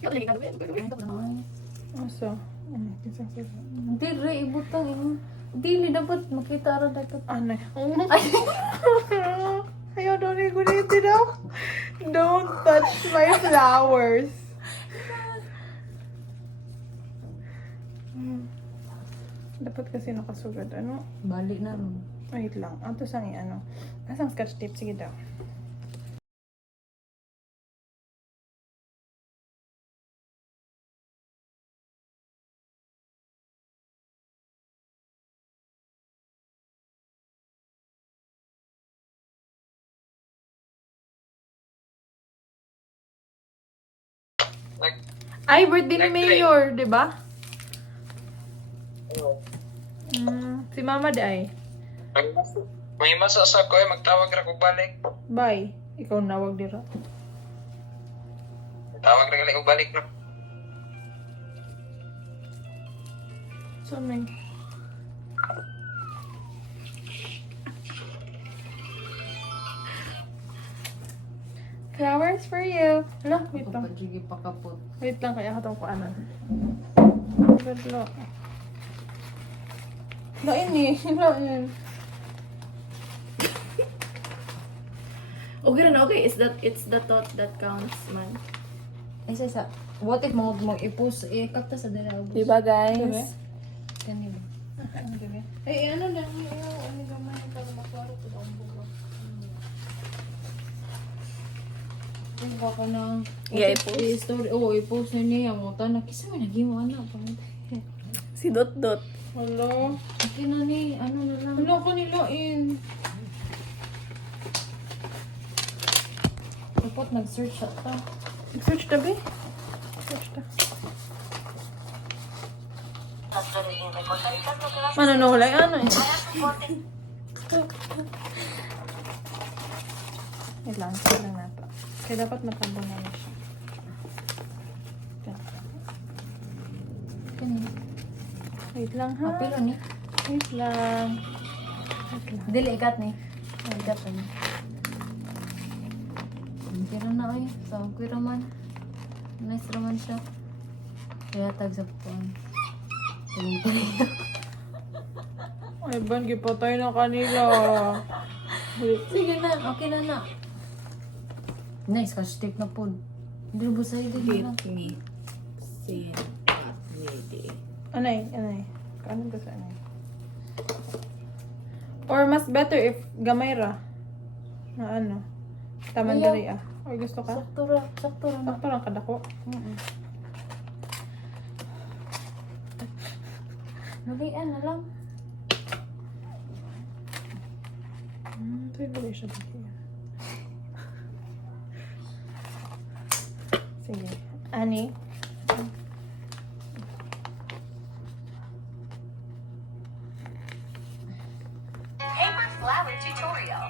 Yo, dali ka na. Ayun ka naman. Asa? Dire, ibutang imo. Dili dapat makita ra dapat. Ano? Ayaw daw ni Guniti daw. Don't touch my flowers. Dapat kasi nakasugad. Ano? Balik na ron. Wait lang. Ato sang ano. Asang scotch tape. Sige daw. Ay, birthday ni Mayor, di ba? Si Mama Day. May masasa ko magtawag ra ko balik. Bye. Ikaw nawag dira. Tawag ra ko balik no. So, may... Flowers for you. Hala, wait lang. Sige pakapot. Wait lang, kaya katong ko ano. Good luck. Lain eh. Lain. Okay na, okay. It's the thought that counts, man. Ay, sa. What if mo i-post, i-capta sa dalawag. Diba, guys? Kanina. Ay, ano lang. Ayaw, ano gamay. Para maklaro ko daw ang bugo. Ay, baka na. Yeah, i-post. I-story. Oo, i-post na niya. Mo ta nakisa mo naging mo anak. Si Dot Dot. Hello. Okay na ni. Ano na lang. Ano ko nilain? Dapat nag-search siya ta. Search ta, be? Search ta. Mananulay, ano eh. Wait lang, sige lang na to. Kaya dapat matambong na siya. Wait lang ha. Apilo ni. Wait lang. Wait lang. Dili ikat ni. Ikat ni. Pero na ay. So, kuy raman. Nice raman siya. Kaya tag sa phone. Ay, ban, gipatay na kanila. Sige na, okay na na. Nice, cash tape na po. Hindi ba sa'yo din na? me. Send ready. Anay. Kaano ba sa anay? Or mas better if gamay ra. Na ano? Taman Ayaw. dali ah. Or gusto ka? Sakto ra na. Sakto lang kadako. Nabian na lang. Ito yung siya dito. Sige. Ani? Paper flower tutorial.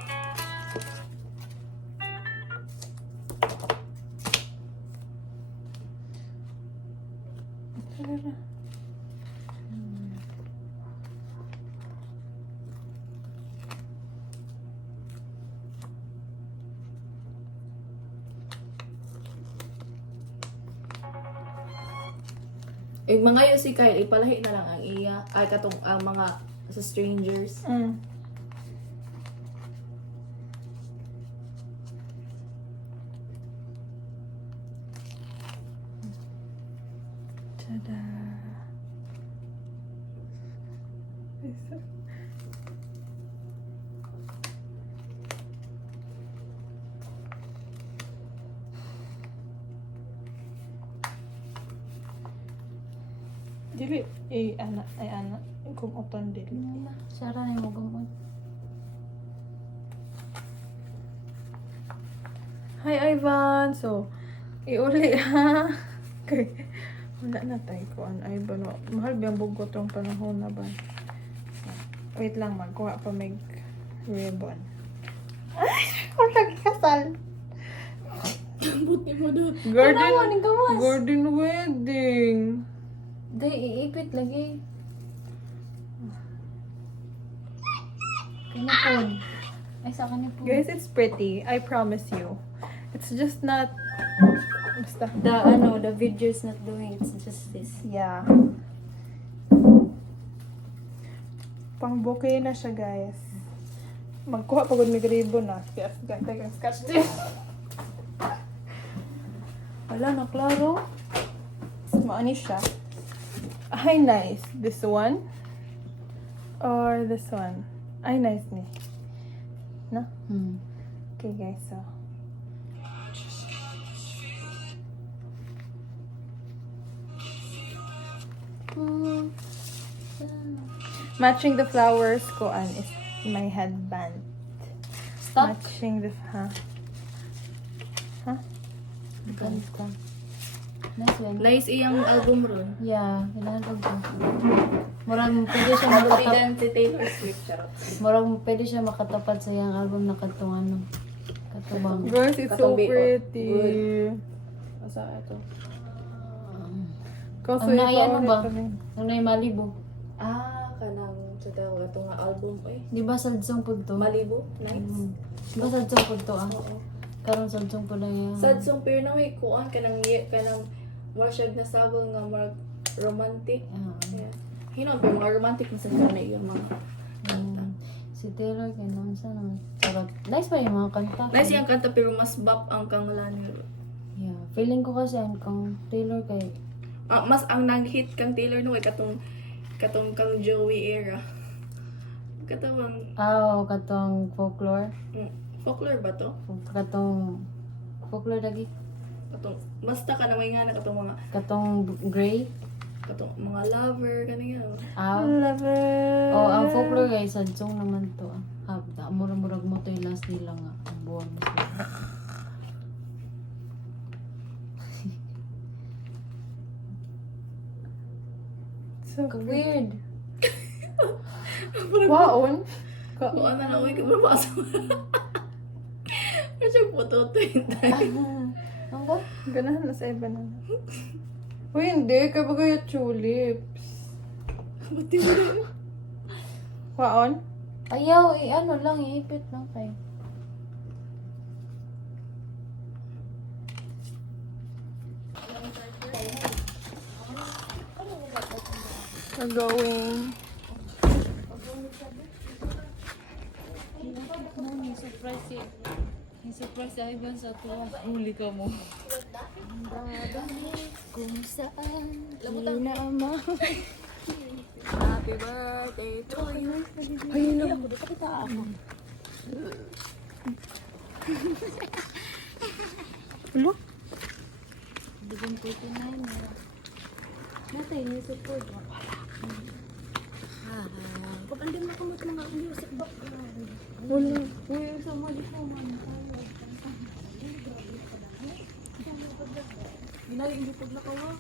Eh, mga yun si Kyle, ipalahi na lang ang iya. Ay, katong ang mga sa strangers. Tada! Dili, anak, kumuton dili. Sara na yung magumot. Hi, Ivan! So, iuli ha? Okay. Wala na tayo ko an Ivan. Mahal biyang bugot yung panahon na ba? Wait lang, magkuha pa may ribbon. Ay! Kung nagkasal! Buti mo doon. Garden wedding! Day, iipit lagi. Kanipon. Ay, sa kanipon. Guys, it's pretty. I promise you. It's just not... Basta. The video's not doing. It's just this. Yeah. Pang bouquet na siya, guys. Magkuha pagod may ribbon na. Yes, guys, take scotch tape. Wala na, klaro. Maani siya. Ay, nice. This one? Or this one? Ay, nice ni. No? Okay, guys, so. Matching the flowers ko is my headband. Stop. Matching the... Huh? Ganda. Nice one. Nice iyang album ron. Yeah, ilalog ko. Murang pwede siya makatapad. Si Taylor Swift, charot. Murang pwede siya makatapad sa iyang album na katong ano. Katubang. Girls, it's so Katong B.O. pretty. Asa ito? Kaso Ang nai ano ba? kami. Ang nai Malibu. Ah, kanang sa tawag ito nga album eh. Di ba sadsong po to? Malibu, nice. Di ba sadsong po to ah? Karon sadsong po na yan. Sad song pero na may kuan kanang more siya nasabol nga more romantic. Yeah. Hinon pero mga romantic na sa kanay yung mga kanta. Si Taylor kay naman sa naman. Sarap. Nice pa yung mga kanta. Nice yung kanta pero mas bop ang kangulan. Yeah. Feeling ko kasi ang kang Taylor kay Mas ang nang-hit kang Taylor no kay katong kang Joey era. Katawang katong folklore. folklore ba to? Katong Folklore lagi. Katong, basta ka na may nga na katong mga, Katong gray. katong mga lover, kanina. Lover. Oh, ang folklore guys, sadsong naman to. Murag-murag mo to yung last nila nga. Ang buwan mo sila. So Weird. Waon? Kung ano na, uy, kababasa mo. Ano siya puto to yung Ang ba? Ganahan na sa iba na. Uy, hindi. Kaya bagay yung tulips. Waon? Ayaw, ano lang, iipit lang kayo. We're going. Surprise si Ivan sa tuwa. Uli ka mo. kung saan inaama. Happy birthday to you. Ayun na. Kita ako. Ulo? Digan 49 na. Natay, may support. Kapandin na ko mga music background. Ulo. Uy, sa mo di ko man. Ginaling yung paglakawa.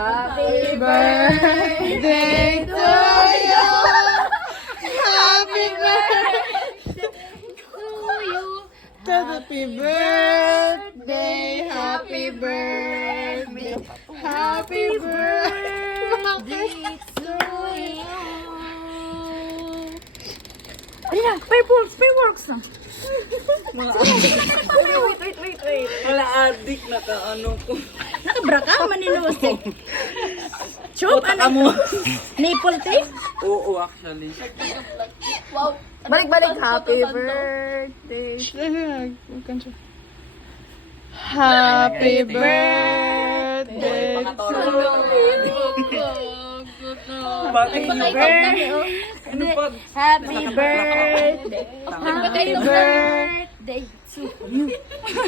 Happy birthday to you. Happy birthday to you. Happy birthday. Happy birthday. Happy birthday to you. Ayan, fireworks na. Wait. Wala adik na ka, ano ko. Nakabra ka, manilusik. Chop, Utak mo. nipple tape? Oo, actually. Balik-balik, happy birthday. Happy birthday to Bakit na ba? Ano pa? Happy birthday. Happy birthday to you.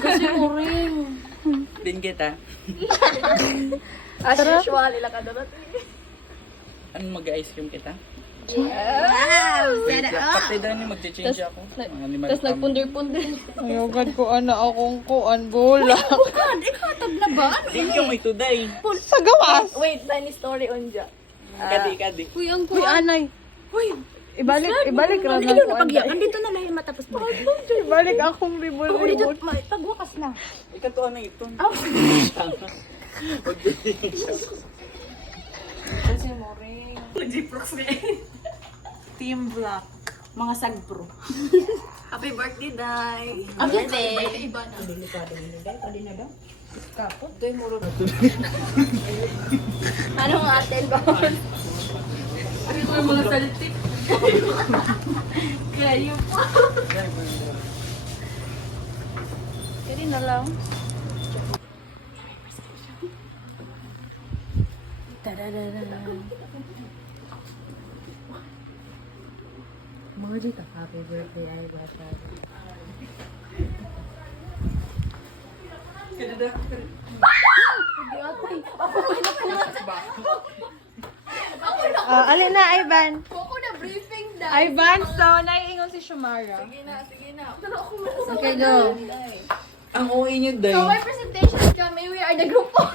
Kasi mo rin. Din kita. As usual, ilang ka doon. Ano mag-ice cream kita? Wow! Set it up! Pati daw niya mag-change ako. Tapos nagpunder-punder. Ayogad ko ana akong kuan bola. Bukad, ikaw tag na ba? Ano Thank you, may today. Sa gawas. Wait, tiny story unja. Kadi. Uy, ang Uy, anay. Ibalik ra na Ikaw ko. na pagyakan dito na lang yung matapos mo. Ibalik akong Dito, ribol-ribol. pagwakas na. Ikaw na ito. Team Black. Mga sagpro. Happy birthday, Day. Ang birthday. Anong atin ba? Kayo po. Kaya na lang. Alin na, Ivan? Ako na briefing, Day. Ivan, so, naiingon si Shumara. Sige na. Pero ako Okay, go. Ang OA niyo, Day. So, may presentation kami. We are the group of...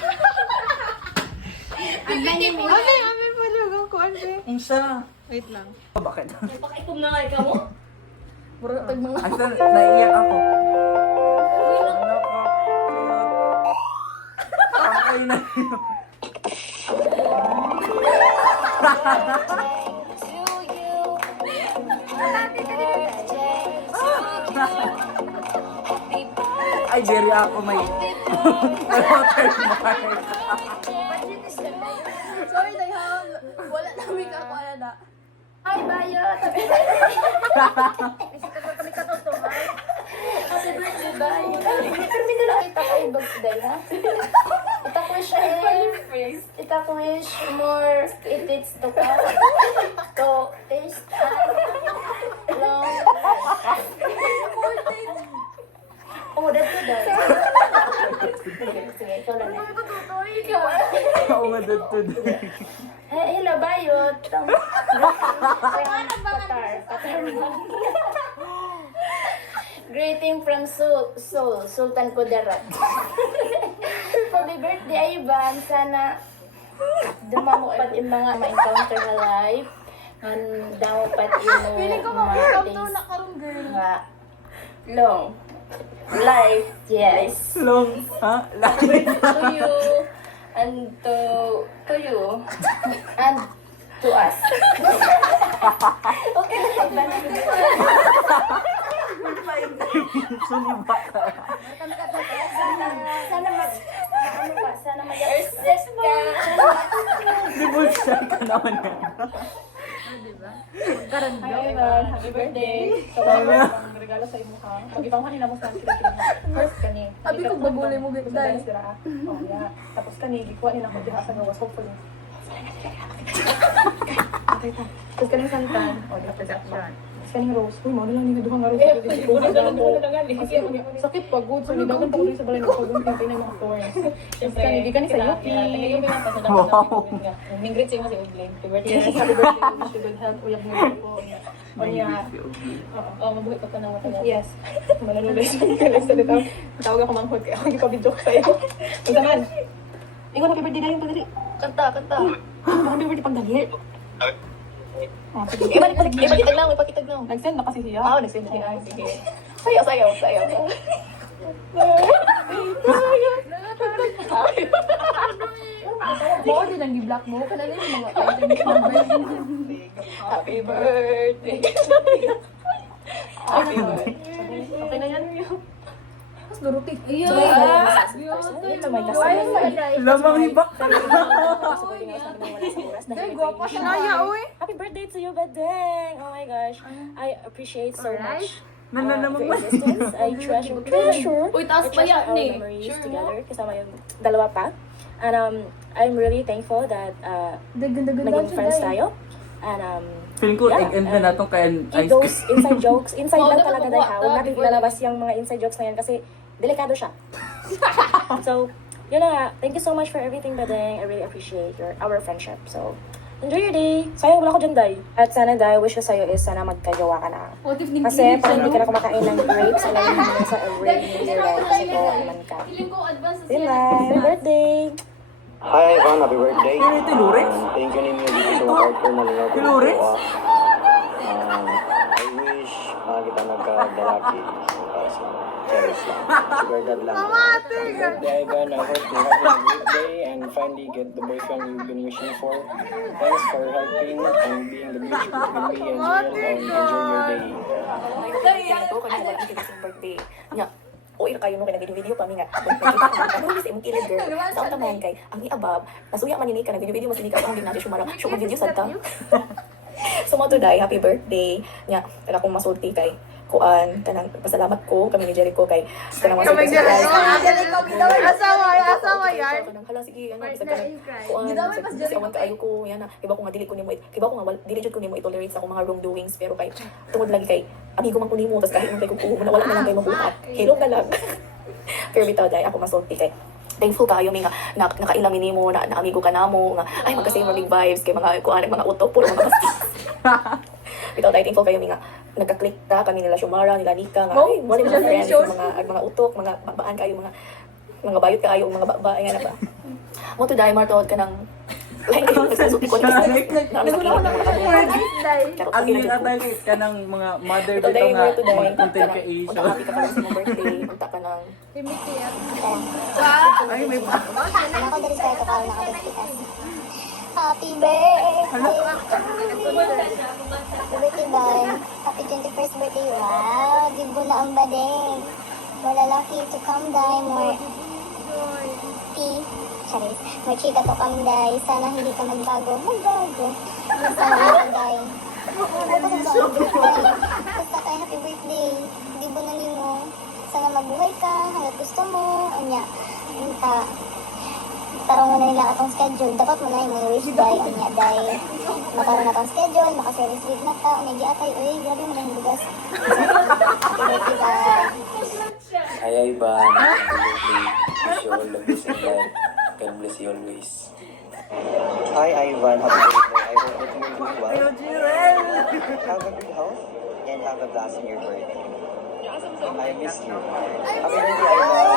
Ang ganyan mo. Okay, amin pa lang ang kuan, be. Unsa? Wait lang. Bakit? Pakaitom na nga ikaw mo. Puro pag mga... Asa, naiiyak ako. Ay, na. Ay, Jerry ako may... Sorry, Day, ha? Wala namin kakuha na. Hi, Bayot! Kami katutuhan. Happy birthday, Bayot. Pero hindi lang kita kay Bags, Day, ha? Ita ko wish ita ko wish more edits to come. To taste and long Oh, that's good, Day. Sige, ikaw na na. Oo nga, today. Hello, Bayot. Greeting from Seoul, Sultan Kudarat. Happy birthday, Ivan. Sana dumamo pat yung mga ma-encounter na life. And damo pat yung mga things nga long life, yes. Long, ha? To you and to you and to us. Okay na Ivan. Sana mag-express ka. Libulsay ka naman yan. Happy birthday. Regalo sa imo ha. Pag-ibang kanina mo sa first kani. Abi ko babulay mo gid dai. Oh, yeah. Tapos kani gikuha nila ko diha sa gawas hopefully. Okay ta. Tapos kaning santan, oh, di production. Tapos kaning rose, uy, mo na lang ni duha nga rose. Sakit pa good so nidagan ta sa balay ng paggunting pinay mga thorns. Tapos kani gikan sa yuki. Wow. Mingrit sa imo si Ugling. Happy birthday. Happy birthday. Wish you good health. Uyab mo po. Onya. Oh, mabuhay pa ka ng mata. Yes. Mananulay sa mga sa dito. Tawag ako manghod kaya ako gipabidyo ko sa'yo. Unsa man? Ingon, happy birthday dayon padali. Kanta, kanta. Happy birthday pagdali. Ipakitag na, ipakitag na. Nag-send na kasi siya. Ah, nag-send na. Sige. Sayaw, sayaw, sayaw. Mo din ang gi-block mo. Kanala yung mga items number. Happy birthday. Happy birthday. Okay na yan. Mas durutik. Ayun. Ito may kasama. Lamang hibak. Ay, guwapo siya. Naya, uy. Happy birthday to you, Badeng! Oh my gosh. I appreciate so much Nanalamang your existence. I treasure Uy, taas pa yan, our eh. memories Sure mo? together. Kasama yung dalawa pa. And I'm really thankful that naging friends tayo. And Feeling ko, yeah, egg-end na natong kaya ice those inside jokes, inside Oo, lang dapat talaga mabuhat dahil ta. huwag natin ilalabas yung mga inside jokes na yan kasi delikado siya. So, yun na nga. Thank you so much for everything, Badeng. I really appreciate our friendship. So, enjoy your day. Sayang wala ko dyan, Day. At sana, Day, wish ko sa'yo is sana magkajowa ka na. What if Kasi parang hindi ka na kumakain ng grapes, alam mo na sa rape ni Ray kasi ko naman ka. Feeling ko advance Yun na, happy birthday! Hi, Ivan. Happy birthday. Pero ito, Lurix? Thank you ninyo dito sa partner na lingaw ko. Lurix? I wish kita nagka-dalaki. Cherish lang. Sugar dad lang. Birthday, Ivan. I hope you have a great day and finally get the boyfriend you've been wishing for. Thanks for helping and being the bridge between me and Jill. And enjoy your day. Ito, kanina wala ang kinising birthday. Nya, o ina kayo nung kinag-video pa, nga. Nakita ko, ano sa imong kilid, girl. Sa ang tamayan kay, ang iabab, nasuya man yun ka, nag-video mo sa nika, ang din natin sumara. Show mag-video sa ta. So mo today, happy birthday. Nya, kaya kong masulti kay kuan, kanang pasalamat ko, kami ni Jericho kay kanang masulti sa guys. Asawa yan. Hala, sige, ano, bisa ka kuan, sa awan ka, ayoko, yan na. Iba ko nga, dili ko nimo, iba ko nga, dili jud ko nimo i-tolerate sa akong mga wrongdoings, pero kay, tungod lagi kay, amigo man ko nimo, tas kahit mo kay kukuha, wala na lang kayo mabuhat. Hilong na lang. Pero bitaw, dahil ako masulti kay, thankful kayo mi nga nakailang nimo na amigo ka namo nga ay magka-same big vibes kay mga kuan mga utok puro mga bastos. Bitaw tayo thankful kayo mi nga nagka-click ta kami nila Shumara nila Nika nga ay mo mga friends mga utok mga babaan kayo mga bayot kayo mga baba ay nga na ba. Mo to dai martod ka nang lain kayo nagsusuti ko na Ang yung atay ka ng mga mother dito nga mga content creation. happy ka pala sa mong birthday punta ka ng Ay, may pa. Ako dari sa ito kao nakabestikas. Happy birthday! Happy birthday, Day. Happy 21st birthday. Wow, dibo na ang badeng. More lucky to come, Day. More tea. Charis. More chika to come, Day. Sana hindi ka magbago. Magbago. Basta ka, Day. Basta kay happy birthday. Dibo na nimo. Sana mabuhay ka. Hanggat gusto mo. Anya. Minta. Tarong mo na nila atong schedule. Dapat mo na yung wish, Day. Anya, Day. Makaroon na atong schedule. Maka-service leave na ta. May giatay. Uy, grabe mo na yung bugas. Happy birthday, Day. Hi, Ivan. Happy birthday. Wish you all the best in life. God bless you always. Hi, Ivan. Happy birthday. I hope that you will do well. Have a good health and have a blast in your birthday. I miss you. Happy birthday, Ivan.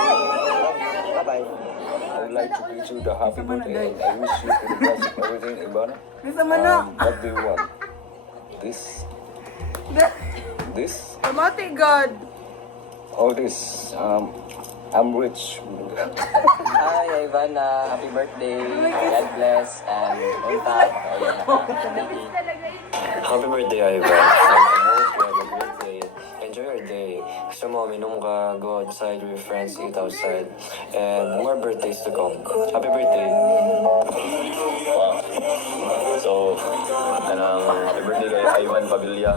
Bye-bye. I would like to wish you the happy birthday and I wish you the best of everything, Ivan. What do you want? This? This? Amati God. Oh, this. I'm rich. Hi, Ivan. Happy birthday. God bless. And on top. Happy birthday, Ivan. I hope you have a great day. Enjoy your day. Gusto mo, minum ka, go outside with your friends, eat outside. And more birthdays to come. Happy birthday. So, kanang happy birthday kay Ivan Pavilla.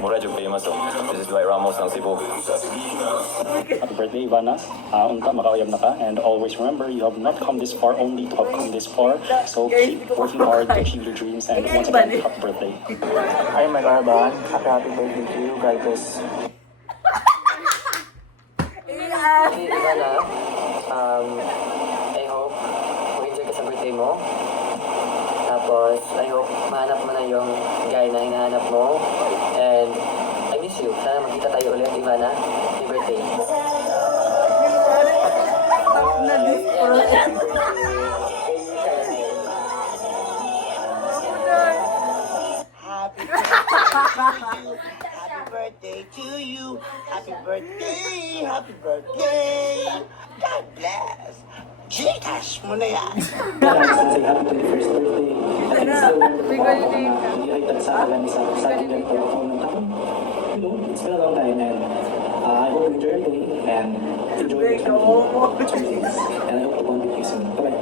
Mura yung famous oh. This is Dwight Ramos ng Cebu. Happy birthday, Ivana. Unta, makakayam na ka. And always remember, you have not come this far only to have come this far. So keep working hard to achieve your dreams. And once again, happy birthday. Hi, my Caravan. Happy birthday to you, God bless. Hey, Ivana. I hope mag-enjoy ka sa birthday mo. Tapos, I hope mahanap mo na yung guy na hinahanap mo. And I miss you. Sana magkita tayo ulit, Ivana. Happy birthday. Stop na this process. Happy birthday to you. Happy birthday. Happy birthday. God bless. Gcash mo na yan. Say happy 21st birthday. Ihaytad sa alam sa ating nagpapakaw ng taon. You know, it's been a long time and I hope you enjoy your day and enjoy your time. And I hope to bond with you soon. Bye-bye.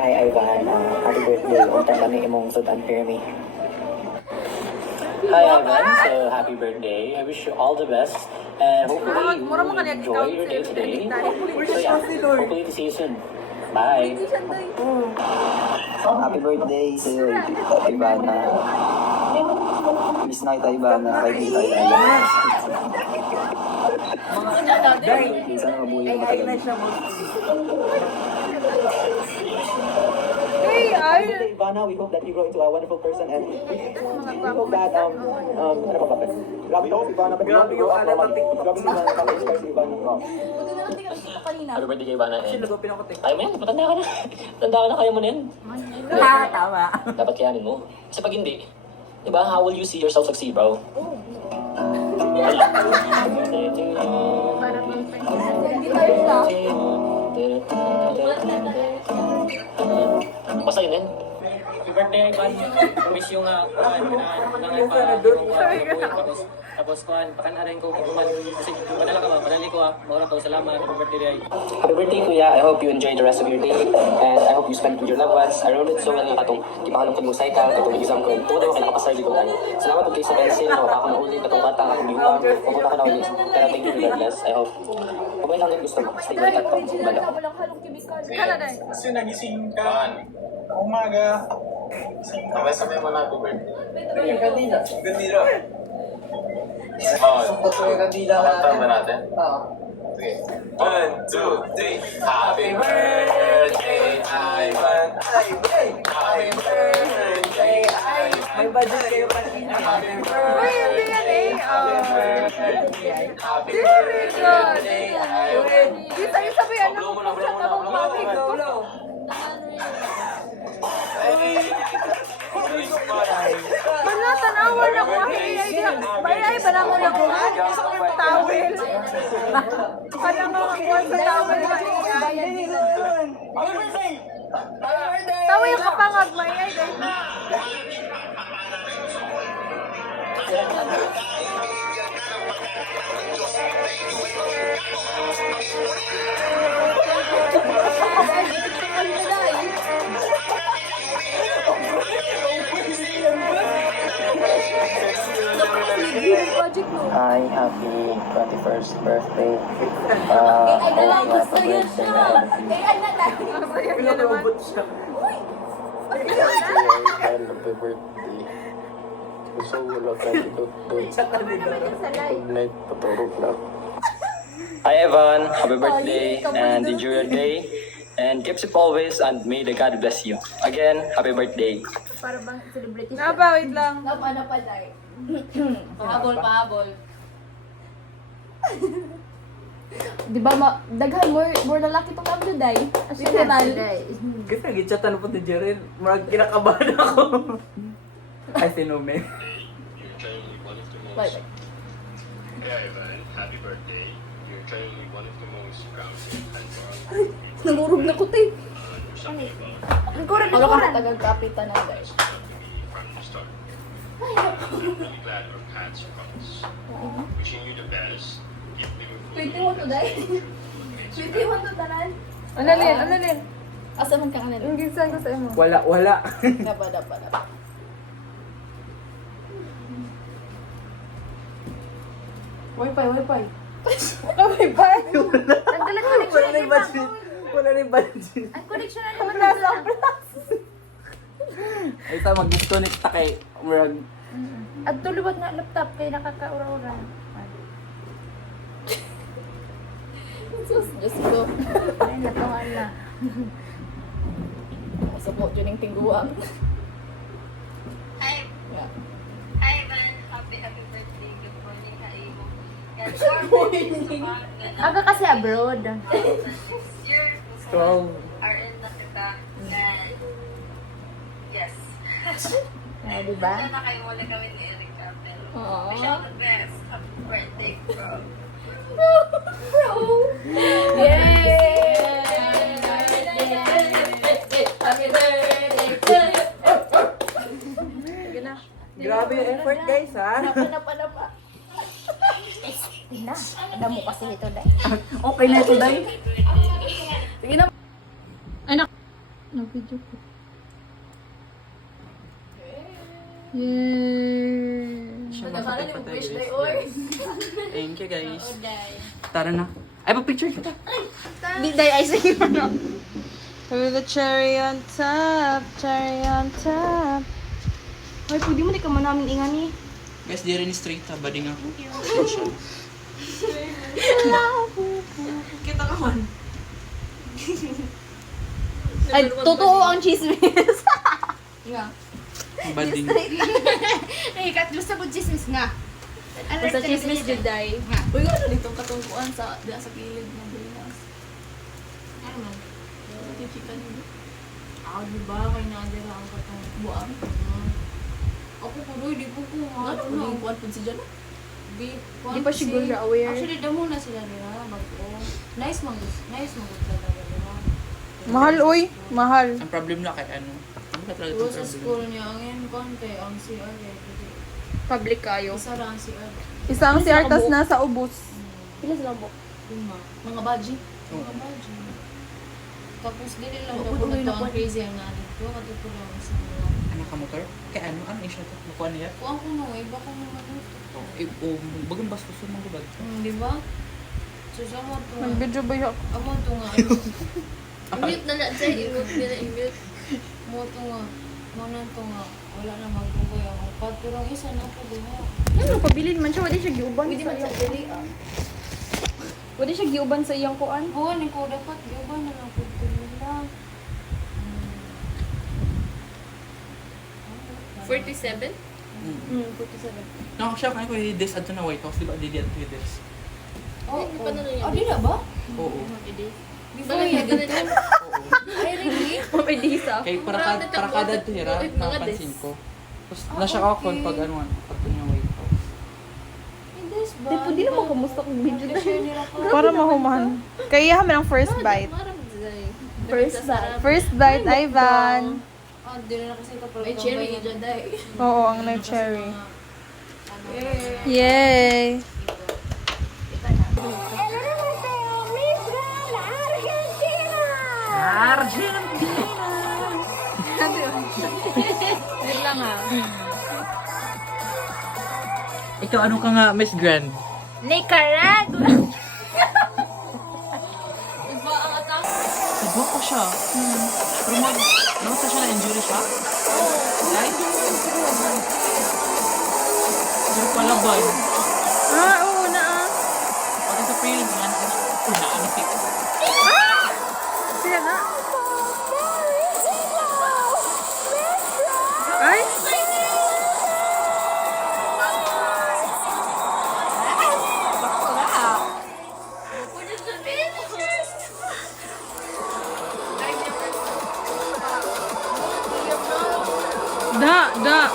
Hi Ivan, happy birthday. Unta ba ni imong sudan pirmi? Hi Ivan, so happy birthday. I wish you all the best and hopefully you will enjoy your day today. So yeah, hopefully to see you soon. Bye. Happy birthday to you, Ivana. Miss na kita, Ivana. Kahit hindi tayo alam. Sana mabuhay mo Ay na talaga. siya mo. Hey, ay! Ivana, we hope that you grow into a wonderful person and we hope that, ano pa ba? Grabe to, Ivana. Grabe yung alat ng TikTok. Grabe yung inspire si Ivana. Happy birthday kay Ivana and Sino ko pinakotek? ayaw mo yan, matanda ka na. Tanda ka na, kaya mo na yan. Ha, tama. Dapat kayanin mo. Kasi pag hindi, diba, how will you see yourself succeed, bro? Basta yun din. Happy birthday, Ivan. Wish you nga, nanay pa, tapos kuhan, pakanarin ko kung kasi madala ka ba, madali ko maura ko, salamat, happy birthday day. Happy birthday, Kuya. I hope you enjoy the rest of your day. And I hope you spend with your loved ones. I wrote it so well katong ipahalong ko yung cycle, katong exam ko. Tuwa naman kinakapasar dito tayo. Salamat po kayo sa pencil. Wala ako na ulit. Katong bata, akong biwang. Pumunta ko na ulit. Pero thank you regardless. I hope. Kung may lang gusto mo, stay like that po. Bala. Kasi nagising ka. Umaga. Sabay-sabay mo na happy birthday. Gandira. Tama natin? Oo. Okay. 1, 2, 3. Happy birthday, Ivan. Happy birthday, Ivan. May budget kayo kanina. Happy Uy, hindi yan eh. Happy birthday, Ivan. Di tayo sabihan na kung saan ka mong mami ko. Wala, tanawa na ko. Bayay ba na mo na ko? Tawel. Kaya nga ako sa tawel na tawel ka pangag, bayay. Hi, happy 21st birthday. Happy birthday na. Pinakabot siya. Happy birthday. Gusto ko lang tayo doon. Good night, paturog na. Hi Evan, happy birthday and enjoy your day. And keep safe always and may the God bless you. Again, happy birthday. Para bang celebrity Naba, wait lang. Ano pa dahil? Pahabol. Di ba, daghan more lalaki itong abdo dahil. Personal. Kasi nag-chatan po ni Jeren. Marag kinakabahan ako. Ay, sinume. Bye. Yeah, Ivan, happy birthday. You're clearly one of the most grounded and moral Nangurog na ko, te. something about Ang kurang tagag-kapitan na guys. from the start. I'm really glad our paths crossed. Wishing you the best. Keep living 21 to dahil. 21 to tanan. Analin. Asa man kang anan? Ang ginsan ko sa imo. Wala. Dapat. Wifi. Okay, bye. Nagdalag ko Wala na yung budget. Wala na yung budget. Ang connection na naman nasa. Ay, sa mag-disconnect ta kay Marag. At tuliwat nga laptop kay nakakaura-ura. Diyos ko. Ay, natawan na. Masabot dyan yung tingguang. Hi. Yeah. Hi, man. Happy birthday. Good morning, Kaibo. Aga kasi abroad. 12. Ah, diba? Oo. Grabe yung effort guys ha. Panapa. Ina, alam mo kasi ito dahil. Okay na ito dahil. Sige na. Ay, video ko. Yay! Siya mapatay guys. Thank you guys. Tara na. Ay, pa-picture kita. Di day ay sige mo no. With the cherry on top, cherry on top. Ay, pwede mo di ka man namin ingani. Guys, di rin straight ha. Bading ako. Kita ka man. Ay, totoo ang chismis. Nga. Bading. Ay, katlusa ko chismis nga. Basta chismis jud day. Uy, ano dito katungkuan sa kilid ng Bilas. Ano man? Ito chicken nito. Di ba? Kaya nadira ang katungkuan. Ako po doy, di po ko. Ano na? Kuwan po si Jan? Di pa siguro siya aware. Actually, damo na sila nila. Bago. Nice mangus. Nice mangus talaga nila. Mahal, uy. Mahal. Ang problem na kay ano. Ano ka talaga Pero itong sa problem? school niya, ang yan konti, ang CR eh. Public kayo. Isa ra ang CR. Isang si Artas nasa ubos. Pila sila mo? Lima. Mga baji. Oo. Mga baji. Tapos dili lang Oo, daw puno ko yun na ako. ang crazy ang nanin ko. Katuto lang sa mga. Anak ka motor? Kaya ano? Ano isya to? Nakuha niya? Kuha ko na iba ko naman ito. Bagang bastos mo mga bad. Di ba? So sa mo to nga. Mag-video ba yun? Amo to nga. I-mute na lang siya. I-mute nila. I-mute. Mo to nga. Mo na to nga. Wala na magbugoy ang upat. Pero ang isa na po diha. Ano pabilin man siya, wala siya giuban. Pwede man sa dili ah. Wala siya giuban sa iyang kuan. Oo, ni ko dapat iba na lang po nila. 47? 47. No, siya kaya ko i-des ato na White House. Diba? Dili ato i-des. Oh, di na ba? Oo. Before yan, ganito. Ay, really? Mapidisa. Kay para kada to hira, napansin ko. Tapos nasya ako pag ano, pag niya White House. Di po, di naman kumusta kung video na. Para mahumahan. Kaya kami ng first bite. First bite. First bite, Ivan. Ah, di na kasi ito. May cherry dyan dahil. Oo, ang nag-cherry. Yay! Wait lang ah. Ikaw, ano ka nga, Miss Grand? Nicaragua! Iba ko siya. Pero sa siya na-injury siya? Right? Pero palaban. Oo na Pag sa feeling, na-anapik. Sila na. Ay! Da!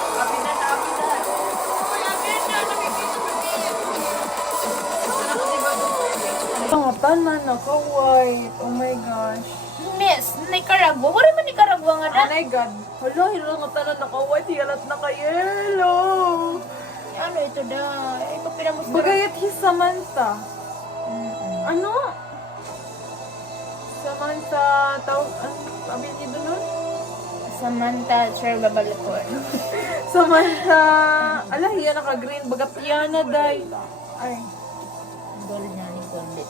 Pangatan man ako, white. Oh my gosh. Miss, Nicaragua. Wala man Nicaragua nga na. Oh my god. Hala, hilangatan na naka-white. Hiyalat na ka-yellow. Ano ito da? Ay, papilamus na. Bagayat his Samantha. Ano? Samantha, sabi niyo doon? Samantha Cherga Balikor. Samantha, ala, hiya naka-green. Bagat Yana, day. Ay. Gold niya ni Goldit.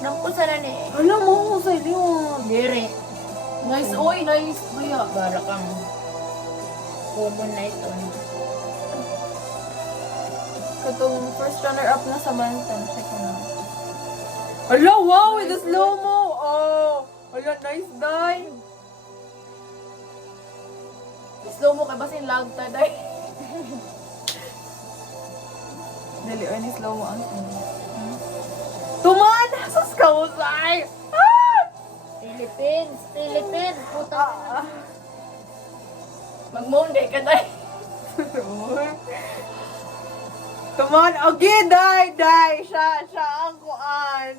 Nampusa na ni. Alam mo, sa iliwan. Dire. Nice, oy, nice. Kuya. Para kang common na ito. Katong first runner-up na Samantha. Check mo na. Ala, wow, with the slow-mo. Oh. Ala, nice, day. Slow-mo kay basin lag ta, day. Dali, ni slow mo ang Tuman! Sus ka usay! Philippines! Philippines! Puta ka. Mag-Monday ka tayo. Tuman! Okay, day! Siya ang kuan.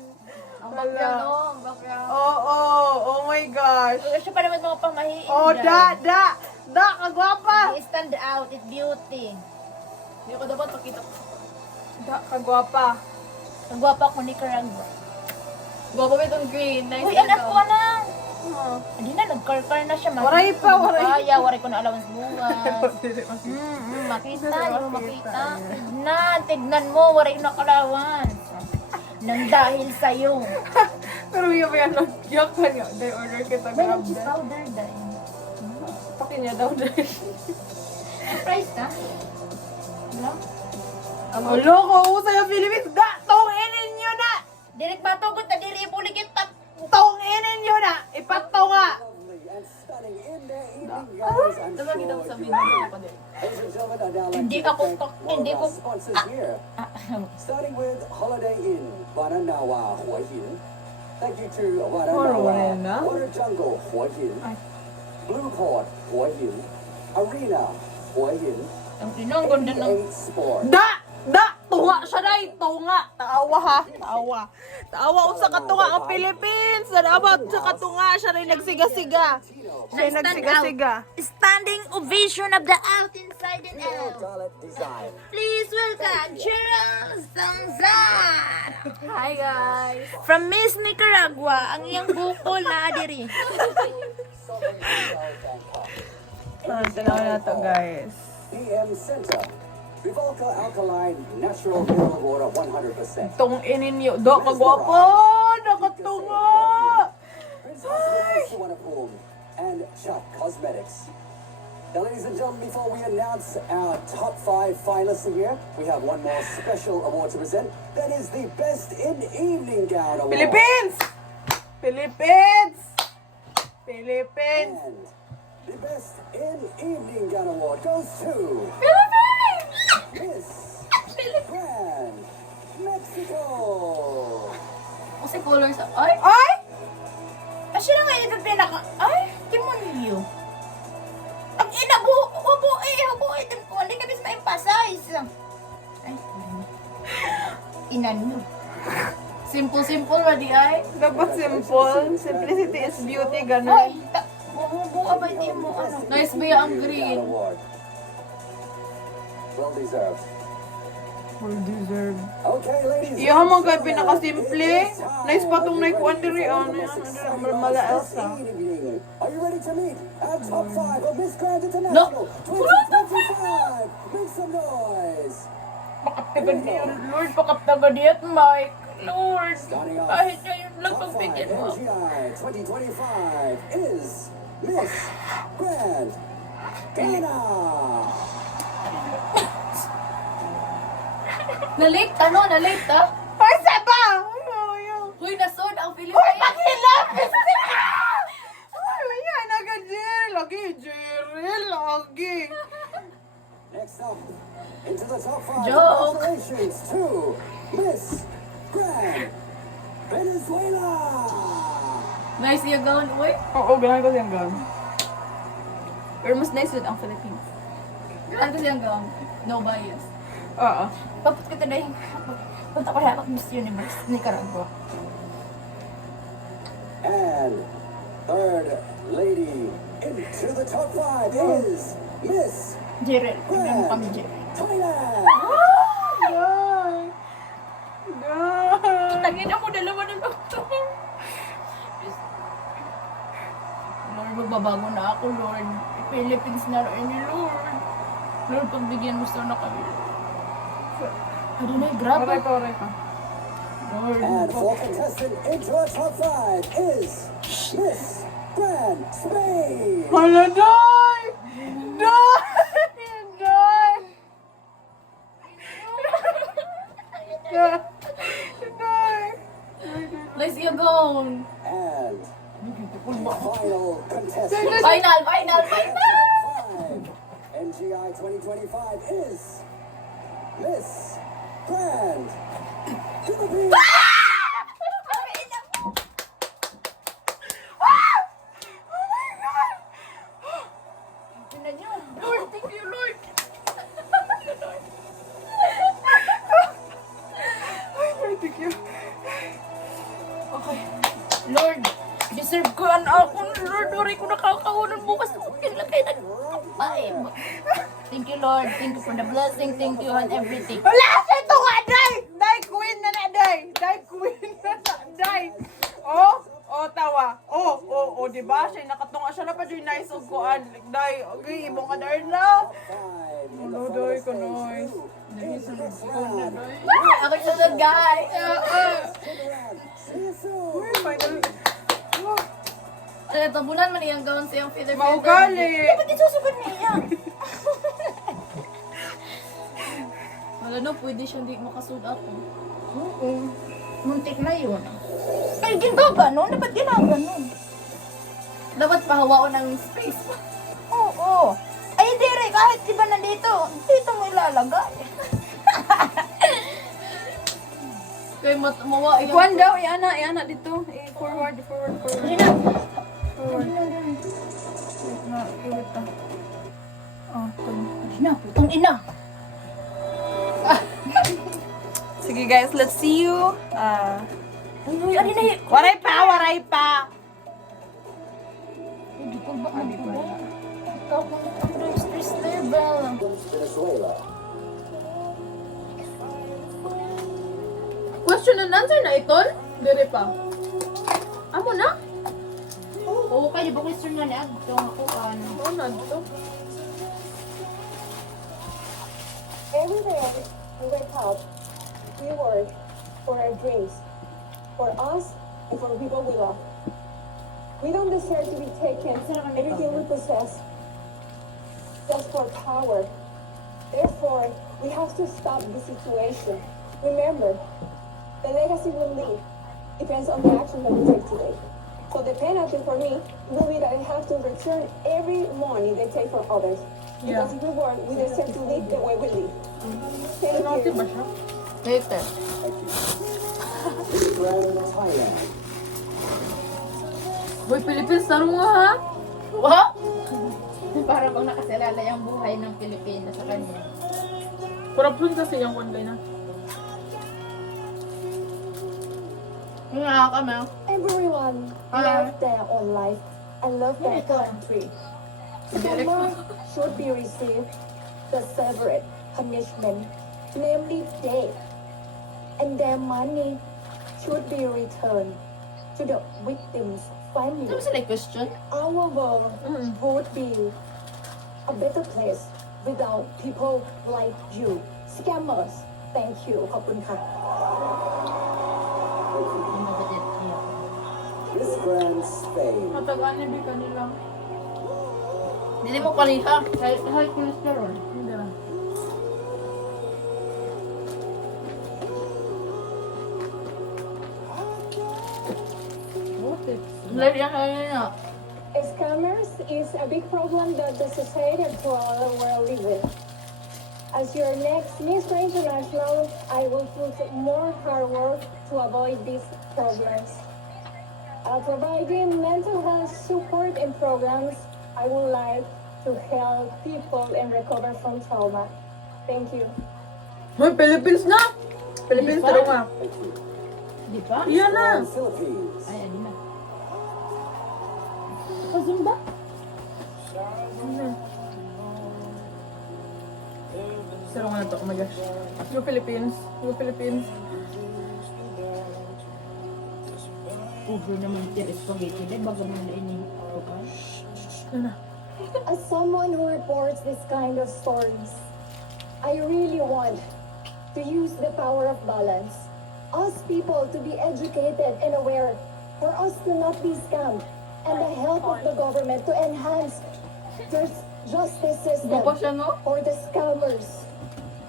Ang bakya, no? Ang bakya. Oo, oh my gosh. Siya pa naman mga pamahiin. Oh, da, kagwapa. It stand out, it beauty. Hindi ko dapat pakita ko. Da, kagwapa. Ang gwapa ko ni Karangwa. Gwapo ba itong green? Nice Uy, yun anak daw. ko na. Hindi na, nag-car na siya. Waray pa. Kaya, waray ko na allowance buwas. Makita, hindi mo makita. Tignan mo, waray na allowance. Nang dahil sa'yo. Pero yung yan, yak ka niya. Day order kita May grab cheese day. powder dahil. Pakin niya daw day. Price ka? Wala? Ang loko, sa yung Philippines. Tonginin nyo na! Direk matugot na diri ibulig yung tak. Tonginin nyo na! Ipato nga! Diba kita ko sa video pa din? Hindi ako, hindi ko. Starting with Holiday Inn, Bananawa, Hua Hin. Thank you to Bananawa, Water Jungle, Hua Hin. Blue Port, Hua Hin. Arena, Hua Hin. Ang inong ganda ng... Sport. Tunga siya day! Tunga! Taawa ha! Taawa sa katunga ang Philippines! Dapat sa katunga siya rin nagsiga-siga! Siya rin nagsiga-siga! Standing ovation of the out, inside and out. Design. Please welcome Cheryl Sanzan! Hi guys! From Miss Nicaragua, ang iyang bukol na diri. Tanaw na to guys. DM Center. Vivalca Alkaline Natural Mineral Water 100%. Tunginin niyo. Do, kagwapo! Nakatunga! Prince Hospital Suvarnabhumi and Chubb Cosmetics. Now, ladies and gentlemen, before we announce our top 5 finalists here, we have one more special award to present. That is the Best in Evening Gown Award. Philippines! Philippines! Philippines! And the Best in Evening Gown Award goes to Miss Grand Mexico. Kasi color sa... Ay! Ay! Kasi na nga yung pinaka... Ay! Kimonyo. Ang ina, hubo eh. Hindi kami sa ma-emphasize. Ay, inan. Simple ba di ay? Dapat simple. Simplicity is beauty, Ay, ganun. buha ba di mo ano? Nice ba yung green? Award. Well deserved. Well deserved. Okay, ladies. Iya mo kay pinakasimple. Nice patong naikuan diri ano mala Elsa. Are you ready to meet our top 5 of Miss Grand International 2025? Make some noise. Pakaptagad niyo, Lord. Pakaptagad niya at Mike. Lord. Starting off, Kahit na yung lang top 5 pagbigyan mo. NGI 2025 is Miss Grand Ghana. Na-late? Ano? Na-late ah? Ay, saba! Uy, nasod ang Uy, Philippines! paghilapis ka! Ay, yan, agad Jerry. Lagi. Next up, into the top 5. Joke. Congratulations to Miss Grand Venezuela. Nice yung gown. Uy, Oo, ganun ko siyang gown. Pero mas nice yun ang Philippines. ano yung gown? No bias. Oo. Paput ka na yung... Punta ko lahat Miss Universe, Nicaragua. And third lady into the top 5 is Miss Jerel, tignan mo kami, Jerel. Thailand. Tangin ako, dalawa na lang. Lord, magbabago na ako, Lord. Philippines na rin ni Lord. Lord, pagbigyan mo sana kami. Ano na, grabe. Correct ka. Lord. And fourth contestant into our top 5 is Miss Grand Spain. Hala, Day! Day! Nice yung gown. And final contestant Final! top 5 NGI 2025 is Miss Lord, thank you, Lord. Ay, Lord, thank you. Okay. Lord, deserve ko ang ako. Lord, Lord, ko nakakawanan bukas. Kailan kayo nag-5. Thank you, Lord. Thank you for the blessing. Thank you on everything. Wala! Ito nga, day! Day queen na na, day! Day queen na na, day! Oh, tawa. Diba? Siya nakatunga siya na pa dyan nice og kuan. Day, okay, ibong ka dar na. Ano, day, kanoy. Day, sunod ko na, day. Ako sunod, guys. Uy, finally. Tabunan man iyang gawin sa iyong feather. Maugali. Ba't isusugod niya? Wala na, pwede siya hindi makasud ako. Oo. Muntik na yun. Ay, ginagawa no? Dapat ginagawa no? Dapat pahawaon ng space. Oo. Ay, dire, kahit iba nandito, dito mo ilalagay. Kaya mawa yung... Ikuan daw, iana dito. Forward. Hindi na. Forward. Wait na, iwit ka. Ina, putong ina. Sige guys, let's see you. Ay, na. Waray pa! Hindi ko ba magbuhay? Ikaw kung under stress level. Question and answer na ito? Dire pa. Amo na? Oo, kaya di ba question nga niya? Ito nga ako, ano. Oo na dito. Every day we wake up, we work for our dreams, for us and for people we love. We don't deserve to be taken everything we possess just for power. Therefore, we have to stop the situation. Remember, the legacy we leave depends on the action that we take today. So the penalty for me will be that I have to return every money they take from others. Because if we work, we deserve to live the way we live. Thank you. Later. Boy, Philippines, tarong nga ha? What? Para bang nakasalala yung buhay ng Pilipinas sa kanya. Kurapun kasi yung one guy na. Nga kami. Everyone loves their own life and love their country. Someone should be received the separate punishment, namely death, and their money should be returned to the victims' family. Ano sila question? Our world would be a better place without people like you, scammers. Thank you. ขอบคุณค่ะ This grand Spain. Matagaan na di kanila. Hindi mo paliha. High cholesterol. Hindi na. Scammers is a big problem that the society of the world live with. As your next Mr. International, I will put more hard work to avoid these problems. Providing mental health support and programs, I would like to help people and recover from trauma. Thank you. Hoy, Philippines na! Philippines, tarong nga. Di pa? Iyan na! Ay, adi na. Pazumba? Tarong nga na to, oh my gosh. Go Philippines. Go Philippines. Uber naman tira spaghetti. Dahil bago mo na ini. As someone who reports this kind of stories, I really want to use the power of balance. Us people to be educated and aware, for us to not be scammed, and the help of the government to enhance their justice system for the scammers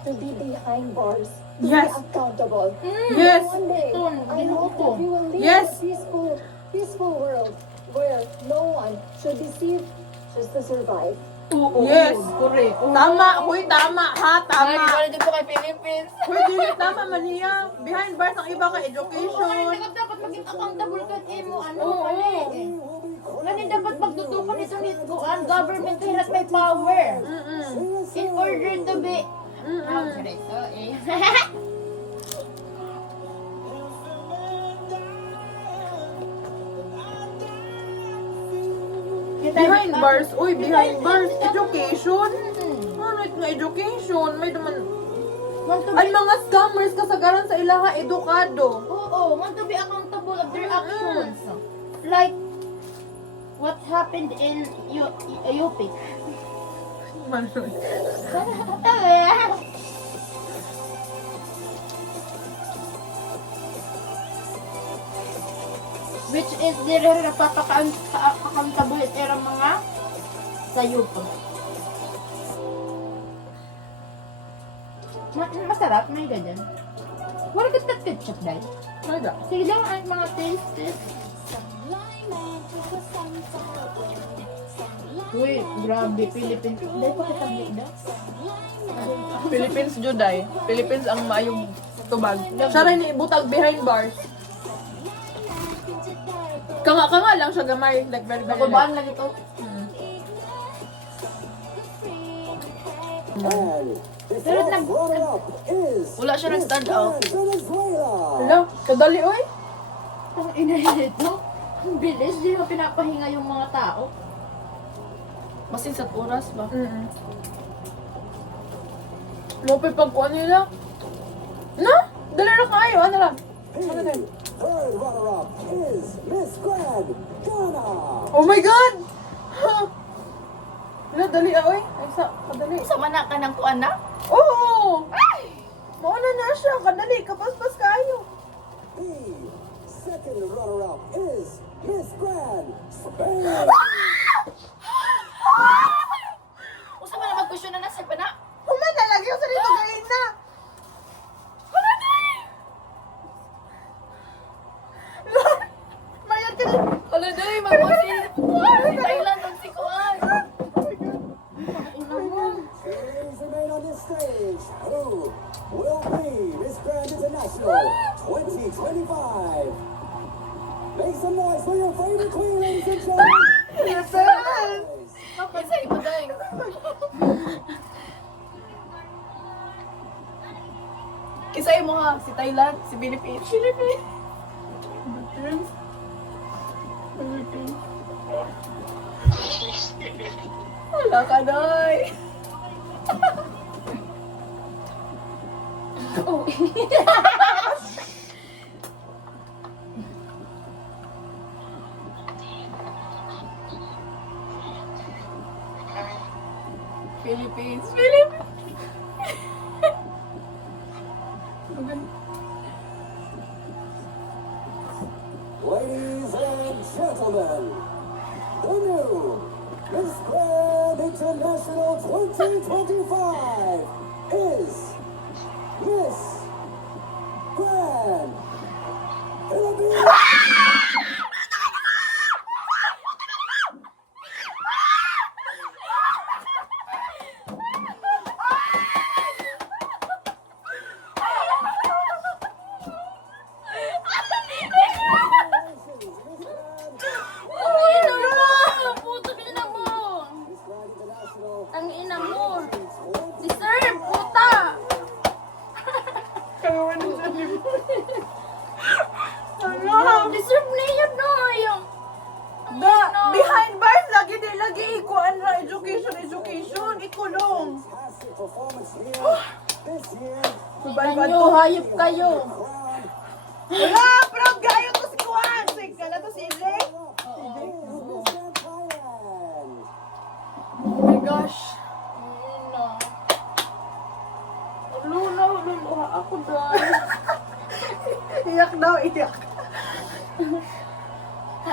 to be behind bars, to be accountable. Yes. One day, I hope that we will live Yes. in a peaceful world where no one should deceive just to survive. Yes. Correct. Tama, huy, tama, ha, Ay, tama. wala dito kay Philippines. Huy, dili, tama man niya. Behind bars ang iba ka education. Dapat maging accountable ka mo, ano, Oo. Gani dapat magtutukan ito ni Kuan, government here at may power. In order to be... Behind bars, uy, behind bars, education. Ano ito nga education? May naman, ang mga scammers kasagaran sa ilaha edukado. Oo, want to be accountable of their actions. Like, what happened in UP. Which is dire napapaka-accountable ito mga sa UP. Masarap, may ganyan. Wala ka ketchup dahil. Wala. Sige lang ang mga taste. Uy, grabe, Philippines. Dahil pa kitabli na. Philippines Juday. Philippines ang maayong tubag. Siya rin ibutag behind bars. Kanga lang siya gamay. Like very very Nakubaan lang ito. Pero Wala siya nag-stand out. Venezuela. Hello? Kadali oy. Ang inahinit mo. Ang bilis, di mo pinapahinga yung mga tao. Masin sa oras ba? Lopay pagkuhan nila. Na? Dali na kayo. Ano lang? Ano lang? Third runner-up is Miss Grand Ghana. Oh my God! Ha? Wala, dali oy. Ay, kadali. Sama na ka ng kuan na? Oo! Mauna na siya. Kadali. Kapaspas kayo. The second runner-up is Miss Grand Spain. Usa man na mag-question na nasa pa na? Human na lagi sa dito galing na. Mayat ka na. Wala na yung mag-question. Si Thailand ang si kuan. Please remain on this stage. Who will be Miss Grand International 2025? Make some noise for your favorite queen, ladies and gentlemen. Yes! Isa iba dahil. Kisay mo ha, si Thailand, si Philippines. Philippines. Wala ka, Day. Oh. Philippines. Philippines. Ladies and gentlemen, the new Miss Grand International 2025 is Miss Grand Philippines. Ang ina mo. Deserve, puta. Deserve na yun, no? Yung... Behind bars, lagi ikuan na education. Ikulong. Fantastic performance here this year. Nyo, hayop kayo. Wala, proud gayo to si Kuan. Sige na to si Ilay. Miss Grand Thailand. Oh my gosh. Luluha ako dahil. Iyak daw, iyak.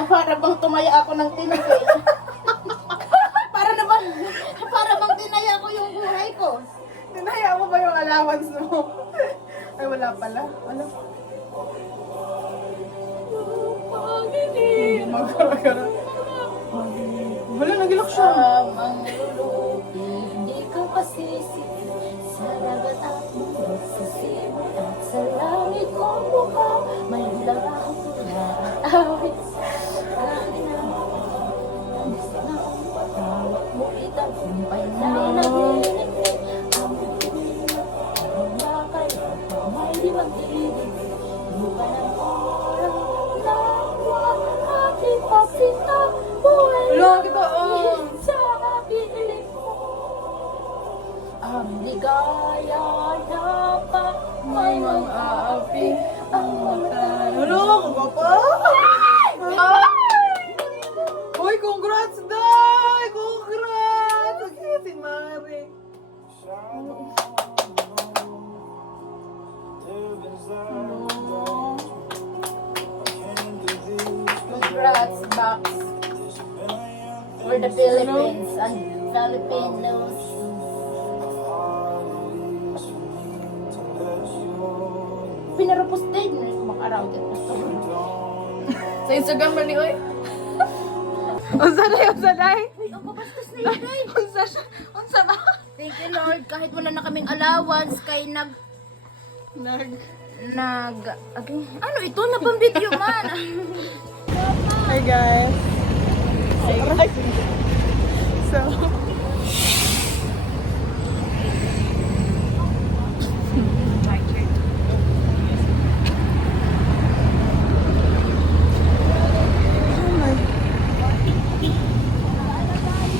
Para bang tumaya ako ng tinig eh. Para bang tinaya ko yung buhay ko. Tinaya mo ba yung allowance mo? Ay, wala pala. Wala. Magkakaroon. Wala, nagilak siya. Ang lulupi, hindi ko pasisi. Sa dagat at mundo, sa simoy at sa langit kong mukha. May larang tula at awit sa akin ang nandis na ang patawag mo itagumpay na nagliliglig. Ang bibig ang nakayapa, may di mag-ibig. Lupa ng orang lawa, aking pagsinta, buhay Wala, kita, sa piling mo. Ang ligaya na pa, may mga api, ang mata. Wala, ako pa. Uy, congrats, Day! Congrats! Sige, si Mari. Congrats, Box. For the Philippines and Filipinos. Pinarapustig na yung makaraw din. Sa Instagram ba ni Uy? Unsa day? Uy, ang babastos na yun, guys. Unsa ba? Thank you, Lord. Kahit wala na kaming allowance, kay ano ito? Nabang video man. Hi guys. So,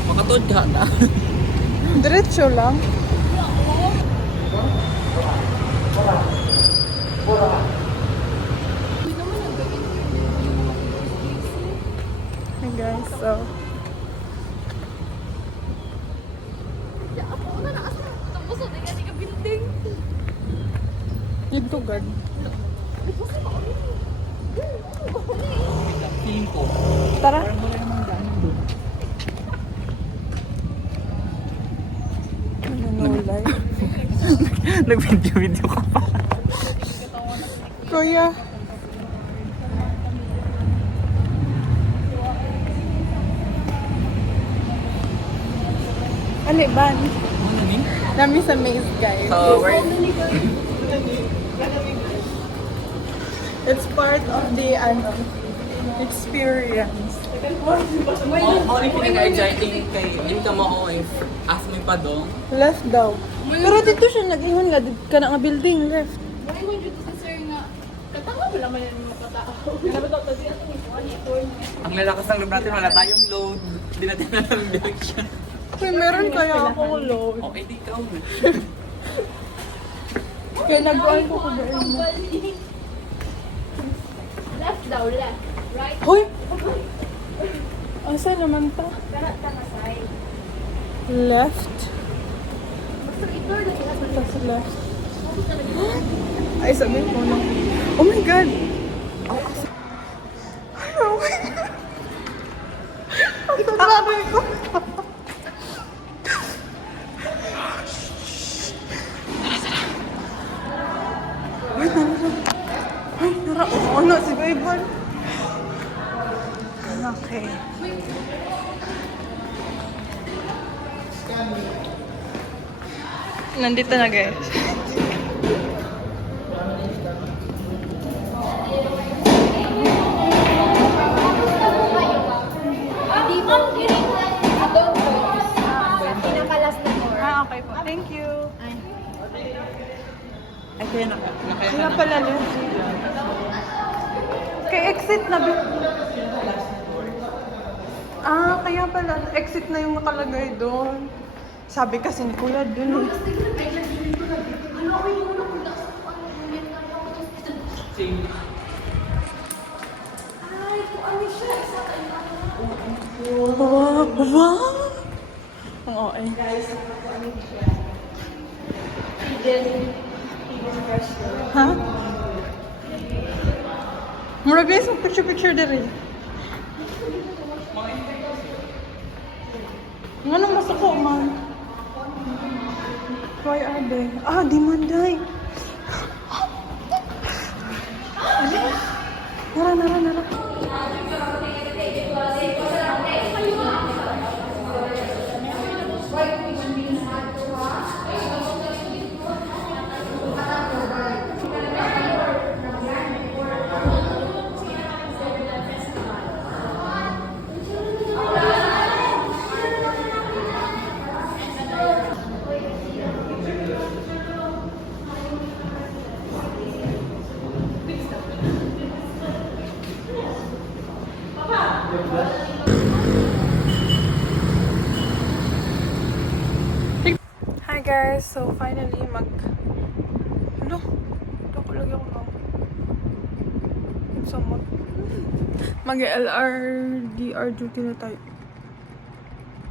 Makatod ka na. diretso lang. Hey guys, so dito gad. Feeling ko. Tara. Parang wala namang daan doon. Nanulay. Nag-video ka pa. Kuya. Ano ba? Nami sa maze, guys. So, where? It's part of the experience. Ako rin pinag-exciting kay hindi ka mo ask me pa doon. Left daw. Pero dito siya nag-ihon nga, dito ka na nga building, left. Ang lalakas ng loob natin, wala tayong load. Hindi natin alam yung direction. Uy, meron kaya akong load. Okay, di ikaw. Kaya nag-on ko ko doon. Left daw, left. Right? Hoy! Asa naman ta? Tama side. Left. Basta ito, Tapos left. Ay, sabi ko na. Oh my God! Oh my God! Ang sabi ko. Ay, nara. Ay, nara. Oo, na si Bayban. Okay. Nandito na guys. Pinakalas na more. Okay po. Thank you. Ay, kaya Kaya pala left. Kay exit na ba? Kaya pala. Exit na yung nakalagay doon. Sabi kasi ni Kuya dun. Wow! Wow! Ang okay. Ha? Murag guys, picture diri. Ano masako man? Why are they? Di man day. Nara. guys, so finally Ano? Dako lagi ako na. Somewhat. Mag-LRDR duty na tayo.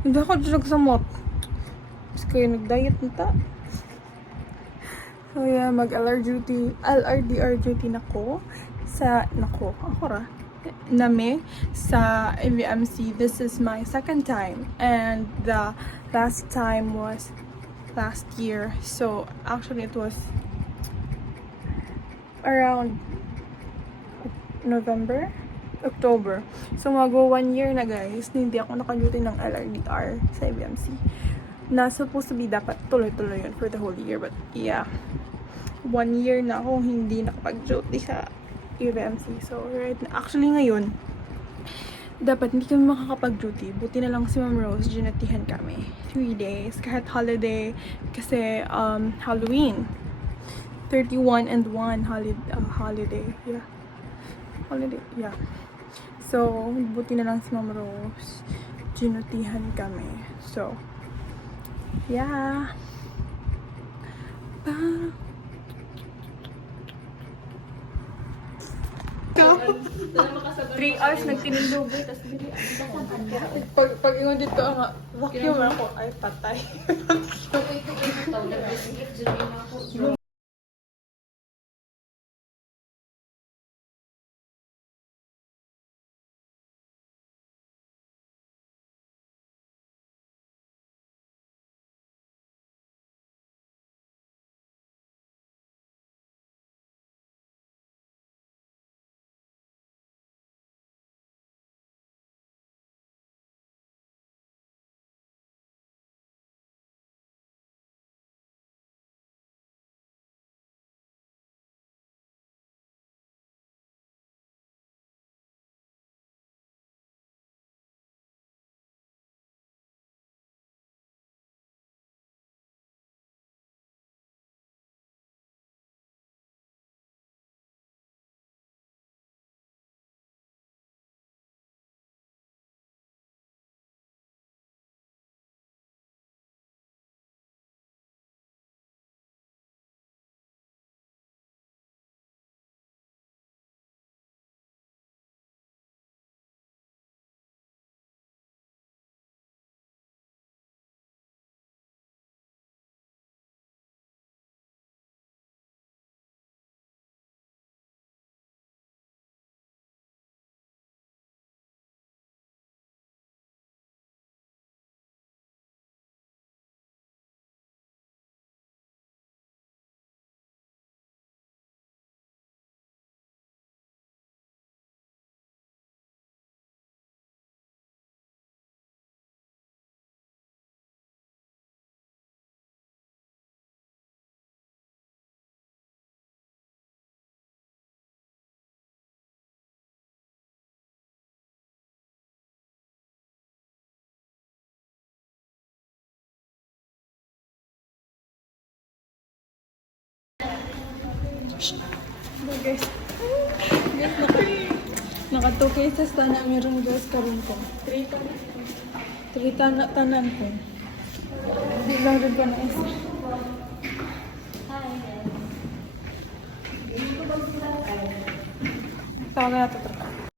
Hindi ako dyan nagsamot. Mas kayo nag-diet na ta. So yeah, LRDR duty na ko. Nami sa AVMC. This is my second time. And the last time was last year. So actually it was around October. So mag-go 1 year na guys, hindi ako naka-duty ng LRDR sa AVMC. Na supposed to be dapat tuloy-tuloy yun for the whole year. But yeah, 1 year na ako hindi nakapag-duty sa AVMC. So actually ngayon, dapat hindi kami makakapag-duty. Buti na lang si Ma'am Rose, ginatihan kami. 3 days, kahit holiday. Kasi Halloween. 31 and 1 holiday. Yeah. Holiday, yeah. So, buti na lang si Ma'am Rose. Ginutihan kami. So, yeah. 3 hours nagtinindugay. Pag ingon dito nga, vacuum ako. Ay, patay. Guys, naka 2 cases na meron guys karon ko. 3 tanan ko. Di lang rin pa na isa. Tawagan natin ito.